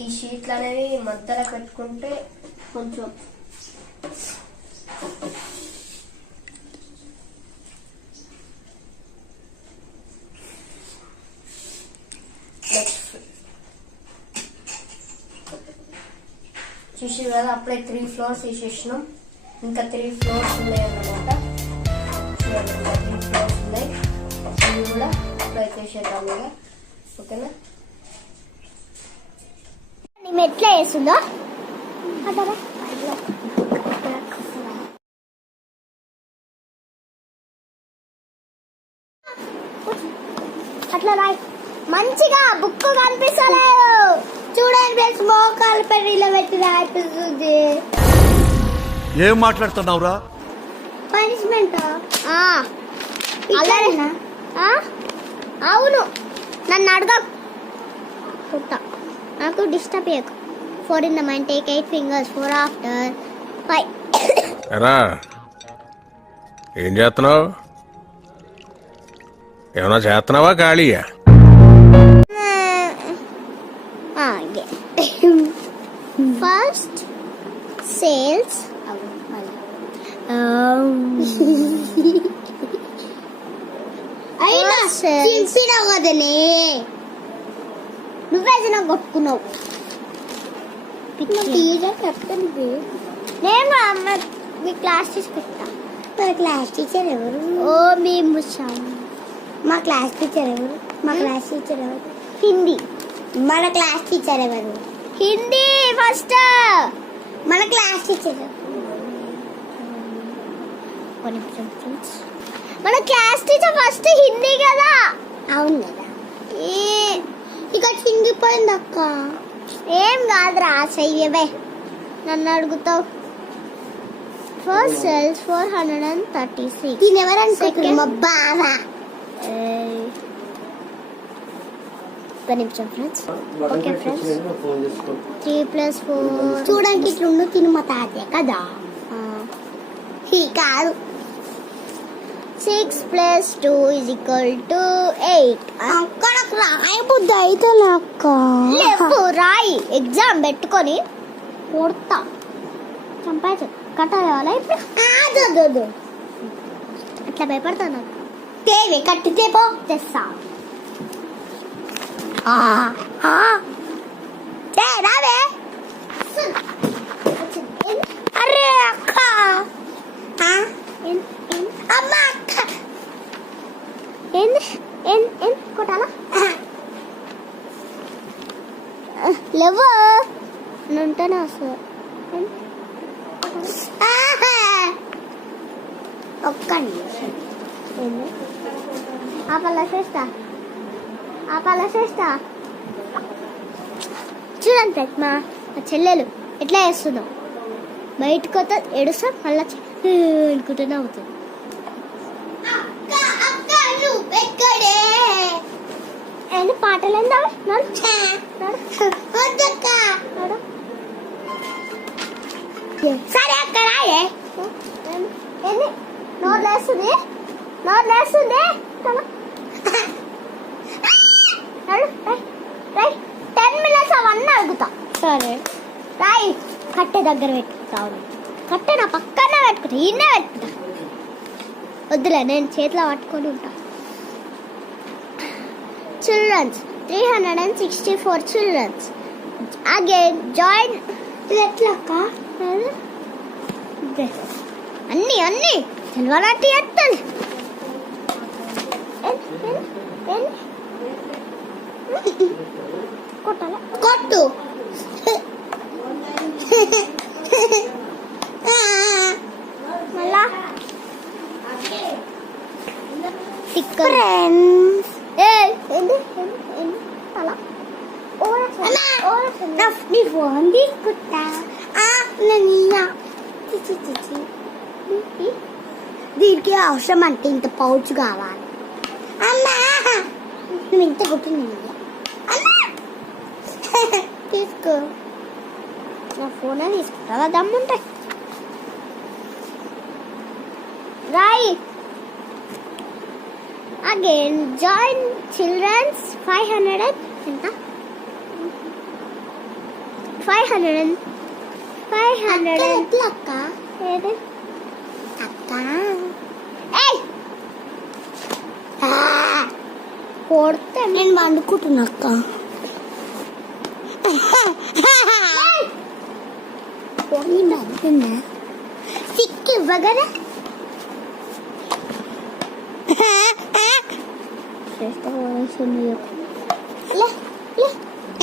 ఈ షీట్లు అనేవి మధ్యలో పెట్టుకుంటే కొంచెం చూసారు కదా, అప్పుడే 3 ఫ్లోర్స్ వేసేసినాం. ఇంకా 3 ఫ్లోర్స్ ఉన్నాయి అన్నమాట. చూడండి, ఇంకా 3 ఫ్లోర్స్ ఉన్నాయి. ఇవి కూడా అప్లై చేసేద్దాం ఇక. ఓకేనా? మేము ఎట్లా వేస్తుందో అట్లా రాయి. మంచిగా బుక్ కనిపిస్తలేదు. చూడండి ఫ్రెండ్స్, మోకాలు పెళ్లిలో పెట్టి రాయిస్తుంది. ఏం మాట్లాడుతున్నావురా? పనిష్మెంట్ అవును, నన్ను అడగ నాకు డిస్టర్బ్ చేయకు. 4 in the mind, take 8 fingers, 4 after 5. ఎరా ఏం చేస్తున్నావు? ఏమన్నా చేస్తున్నావా ఖాళీయా? ఫస్ట్ సేల్స్ అయినా చింపినావు కదనే, నువ్వే నాకు కొట్టుకున్నావు. నేను అమ్మ మీ క్లాస్ టీచర్ పెట్టా. మా క్లాస్ టీచర్ ఎవరు? ఓ మేము మా క్లాస్ టీచర్ ఎవరు? మా క్లాస్ టీచర్ ఎవరు? హిందీ. మన క్లాస్ టీచర్ ఎవరు? హిందీ ఫస్ట్. మన క్లాస్ టీచర్ మన క్లాస్ టీచర్ ఫస్ట్ హిందీ కదా. అవును కదా. ఇక హిందీ పోయింది అక్క. ఏం కాదురా, చెయ్యవే. నన్ను అడుగుతావు. First cells 436. దీని ఎవరనుకుంటున్నా? మా బావా. ఒక నిమిషం ఫ్రెండ్స్. ఓకే ఫ్రెండ్స్, 3 + 4 చూడండి ఇట్లుండు. తిను మా తాతయ్య కదా. కాదు. 6 + 2 = 8. అక్కడ రాయబుద్ది అయితే అక్క. లేవు రాయి. ఎగ్జామ్ పెట్టుకొని కొడతా. చంపాయి కట్టాలి ఇప్పుడు. అట్లా భయపడతాను. తేవే కట్టితే పో తెస్తా. రావే. అరే అక్క, అమ్మ అక్క కొట్టాలా? లేవు ఉంటేనే వస్తుంది. ఒక్క ఆపల చేస్తా. చూడండి మా చెల్లెలు ఎట్లా వేస్తుందో. బయటకు వస్తే ఏడుస్తాం, మళ్ళా అనుకుంటూనే అవుతుంది. ఏంటి పాటలు ఏందా? సరే అక్క రాయే. నోరు లేస్తుంది. 10 minutes అవన్నీ అడుగుతా. సరే రాయి. కట్టె దగ్గర పెట్టుకుంటావు. కట్టె నా పక్కన పెట్టుకుంటా. ఇన్నే పెట్టుకుంటా. వద్దులే, నేను చేతిలో పట్టుకొని ఉంటా. Childrens 364 childrens. Again join. ఎట్లక్క? అన్ని తెలవాలంటే ఎత్తాలి. కొట్టు. మళ్ళా నీ ఫోన్ తీసుకుంటా. దీనికి అవసరం అంటే ఇంత పౌచ్ కావాలి. అమ్మా నువ్వు ఇంత కొట్టింది తీసుకో. నా ఫోనే తీసుకుంటా. దమ్ముంటాయి. రాయి. Again join children's 500. ఎంత? 500. అక్క ఏది అక్క? కొడితే నేను వండుకుంటున్నా అక్క. సిక్కి ఇవ్వగదా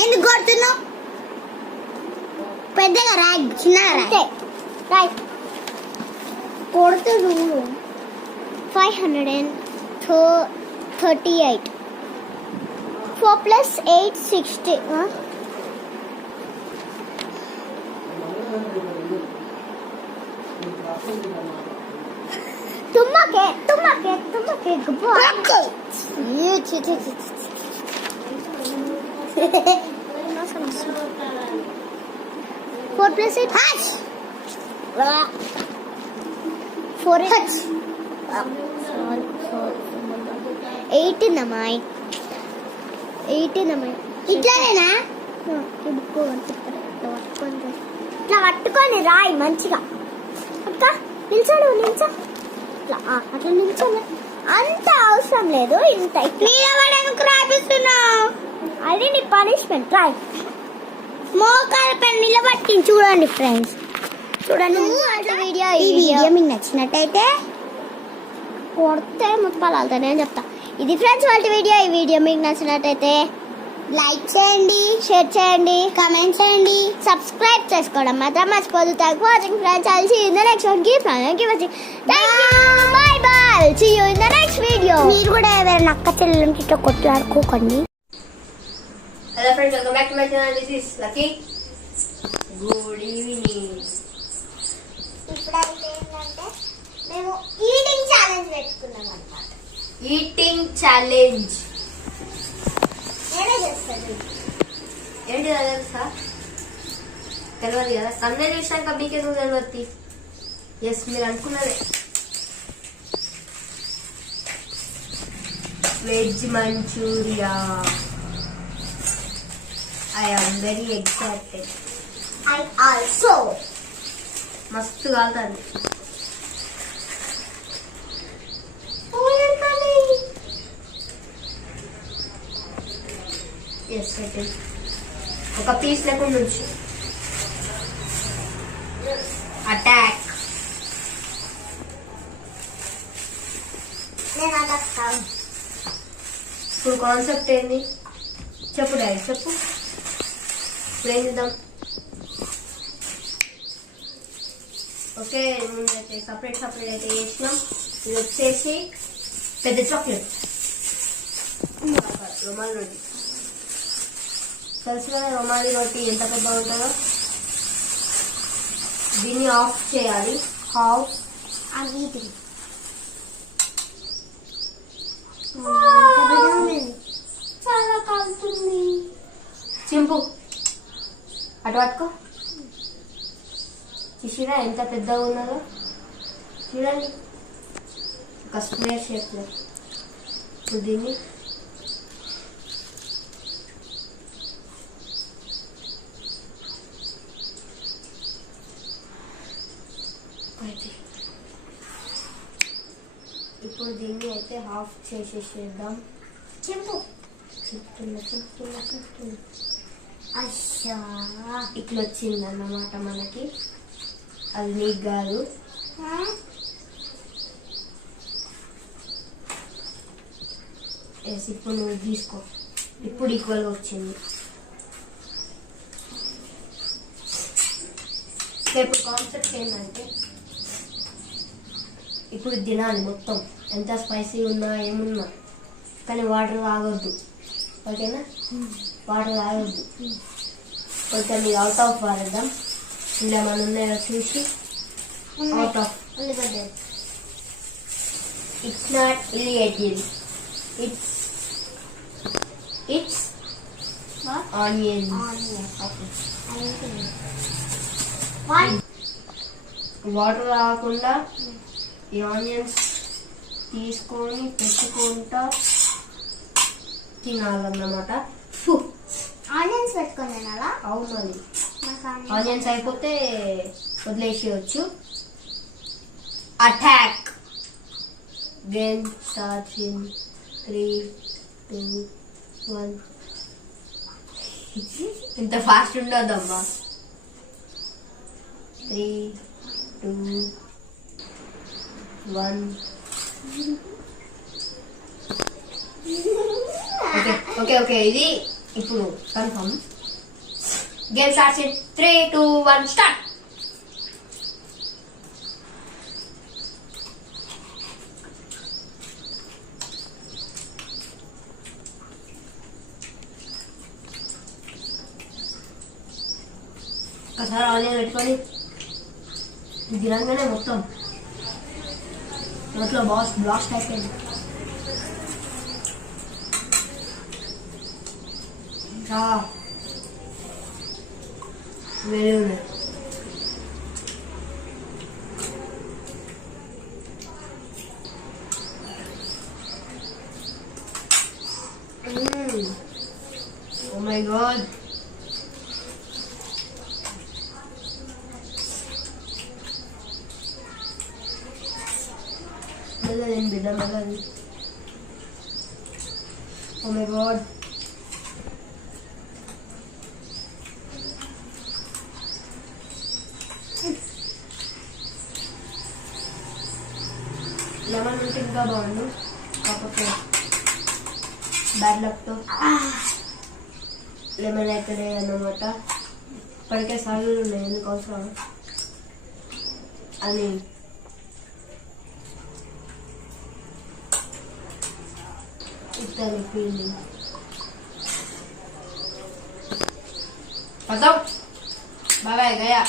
ఎందుకు కొడుతున్నావు పెద్దగా రాయి చిన్నగా రాయి కొడుతూ 538 4 plus 8 60 तुमके ये ची 4 plus 8 hash 4 hash 8 నమాయ్ 8 నమాయ్ ఇట్లానేనా ఇట్లా పట్టుకొని రాయి మంచిగా అక్క నిల్చోడు ఇట్లా అట్లా నిల్చోలే అంత అవసరం లేదు ఇంత నీలవడానికి రాపిస్తున్నావు అది నీ పనిష్మెంట్ రాయ్ మోకాల పైన నిలబట్టి చూడండి ఫ్రెండ్స్ చూడండి ఈ వీడియో మీకు నచ్చినట్టయితే కొడితే ముత్తాలు వెళ్తానే అని చెప్తా ఇది ఫ్రెండ్స్ వాళ్ళ వీడియో ఈ వీడియో మీకు నచ్చినట్టయితే లైక్ చేయండి షేర్ చేయండి కామెంట్ చేయండి సబ్స్క్రైబ్ చేసుకోవడం మాత్రం మర్చిపోదు thanks for watching friends I will see you in the next one keep watching thank you bye bye see you in the next video మీరు కూడా ఎవరైనా అక్క చెల్లెళ్ళకి ఇట్లా కొట్లాడుకోకండి hello friends welcome back to my channel this is Lucky good evening ఇప్పుడైతే ఏంటంటే మేము ఈటింగ్ ఛాలెంజ్ పెట్టుకున్నాం అన్నమాట ఈటింగ్ ఛాలెంజ్ నేనే చేస్తాను ఏంటి తెలుసా తెలియదు కదా సందే చూసినాక మీకెందుకు తెలియదు ఎస్ మీరు అనుకున్నదే veg manchurian I am very excited I also మస్తు కాలుతుంది ఎస్ పెట్టండి ఒక పీస్ లేకుండా నుంచి అటాక్ నేను అడుగుతాను ఇప్పుడు కాన్సెప్ట్ ఏంది చెప్పు డాడీ చెప్పు ఇప్పుడు ఏం చేద్దాం ఓకే ముందైతే సపరేట్ అయితే చేసినాం ఇది వచ్చేసి పెద్ద చాక్లెట్ రుమాలి రోటీ తెలుసు కదా రుమాలి రోటీ ఎంత పెద్ద ఉంటుందో దీన్ని ఆఫ్ చేయాలి హాఫ్ అది చాలా కాలుతుంది చింపు అటు పట్టుకో చూసిరా ఎంత పెద్దగా ఉన్నదో చూడండి ఒక స్క్వేర్ షేప్లో ఇప్పుడు దీన్ని ఇప్పుడు దీన్ని అయితే హాఫ్ చేసేసేద్దాం చెప్పు చెప్తున్నా అయ్యా ఇట్లా వచ్చిందన్నమాట మనకి అది నీకు కాదు ఇప్పుడు నువ్వు తీసుకో ఇప్పుడు ఈక్వల్గా వచ్చింది ఇప్పుడు కాన్సెప్ట్ ఏంటంటే ఇప్పుడు తినాలి మొత్తం ఎంత స్పైసీ ఉన్నా ఏమున్నా కానీ వాటర్ తాగొద్దు ఓకేనా వాటర్ తాగొద్దు కొంచెం ఇది అవుట్ ఆఫ్ వాడదాం ఇలా మన ఉన్నాయో చూసి అవుట్ ఆఫ్ ఇట్స్ నాట్ ఇలియేటివ్ ఇట్స్ ఆనియన్ వాటర్ రాకుండా ఈ ఆనియన్స్ తీసుకొని పెట్టుకుంటా తినాలన్నమాట ఆనియన్స్ పెట్టుకొని తినాలా అవునండి ఆనియన్స్ అయిపోతే వదిలేసేయచ్చు అటాక్ గేమ్ స్టార్ట్ ఇన్ 3 2 1 ఇంత ఫాస్ట్ ఉండదమ్మా 3, 2, 1. ఓకే ఇది ఇప్పుడు confirm. Game starts in 3, 2, 1 start. ఒకసారి ఆనియన్ పెట్టుకొని గిరంగానే మొత్తం బ్లాస్ట్ అయిపోయింది. వేరే ఉన్నాయి. Oh my god. Melody. Oh my god. Lemon ఉంటే ఇంకా బాగుండు, కాకపోతే బ్యాడ్ లక్తో లెమన్ అయితే లేదన్నమాట. ఇప్పటికే సాగులు ఉన్నాయి, ఎందుకు అవసరం అని ఇస్తాను ఫీలింగ్. बताओ बाय बाय गया.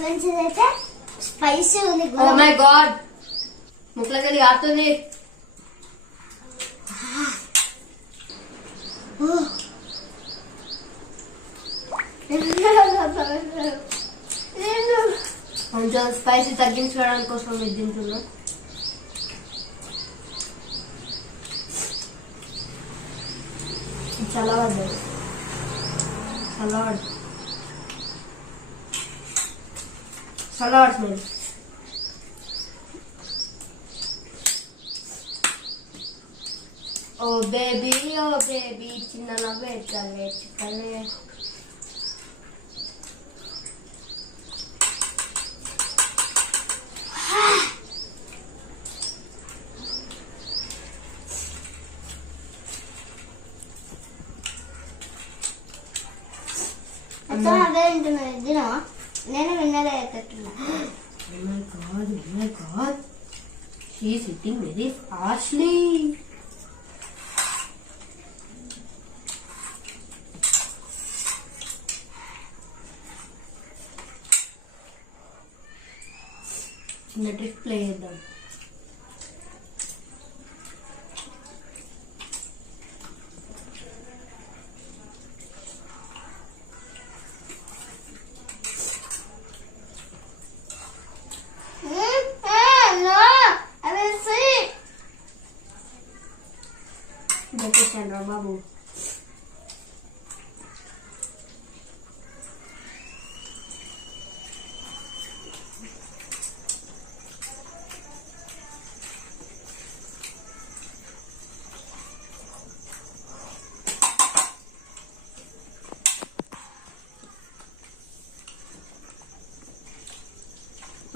మంచిదైతే స్పైసీ ఉంది. ఓ మై గాడ్, ముక్కలకి ఆడుతుంది. కొంచెం స్పైసీ తగ్గించడానికి కోసం ఇది తింటున్నా. చల్లవద్దు, సలాడ్ స్మెల్. ఓ బేబీ చిన్న నవ్వే చిక్కలే. అదే తింటున్నా, నేను విన్నదే అవుతున్నా. Oh my god, she is eating very fastly. చిన్న ట్రిక్ ప్లే చేద్దాం. Chandra Babu.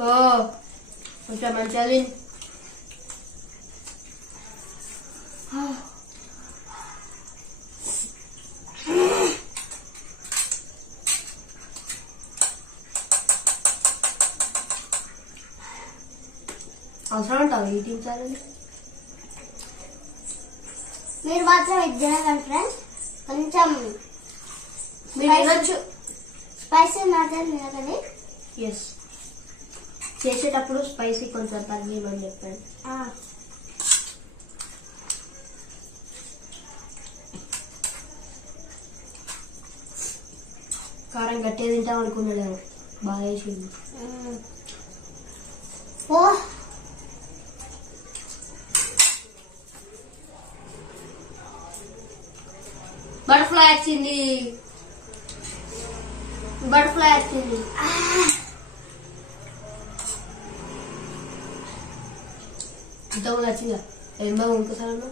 Oh, కొంచెం మంచిది. అవసరం ఉంటావు ఈటింగ్ ఛానల్. మీరు మాత్రం ఇది తినకండి ఫ్రెండ్స్, కొంచెం మీరు తినొచ్చు, స్పైసీ మాత్రం తినకండి. ఎస్, చేసేటప్పుడు స్పైసీ కొంచెం తగ్గిమని చెప్పండి. కారం గట్టిగా తింటాం అనుకున్నాను. బాగా వేసింది. ఓ బటర్ఫ్లై వచ్చింది. బటర్ఫ్లై వచ్చింది. ఇంతకుముందు వచ్చిందా? ఏం బాగా ఇంకోసారి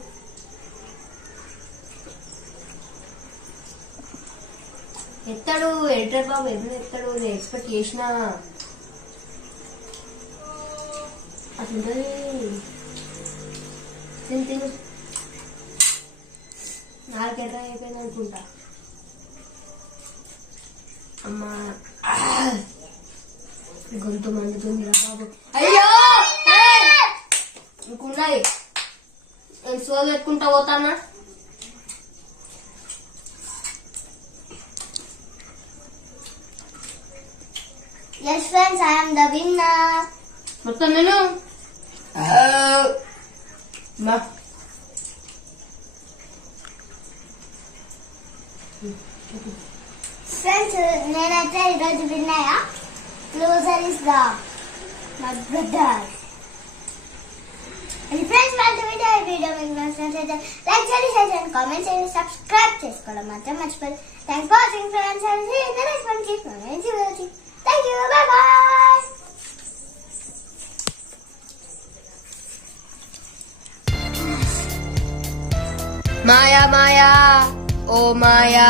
ఎత్తాడు ఎడిటర్ బాబు, ఎప్పుడు ఎత్తాడు? నేను ఎక్స్పెక్ట్ చేసిన అట్లుంటది. తిని తిను, నాకు ఎర్ర అయిపోయింది అనుకుంటా. అమ్మా గొంతు మండుతుంది రా బాబు. అయ్యో ఇంకున్నాయి, నేను సో పెట్టుకుంటా పోతానా. yes friends, I am the winner. మొత్తం నేను ఫ్రెండ్స్ నేనైతే ఈరోజు విన్నాయా. Closer is the my brother. Friends మంచి వీడియో, ఈ వీడియో మీకు నచ్చినట్లయితే లైక్ చేయండి, షేర్ చేయండి, కామెంట్ చేయండి, సబ్స్క్రైబ్ చేసుకోవడం మాత్రం మర్చిపోయి. Thanks for watching friends. Thank you, bye bye. మాయా మాయా ఓ మాయా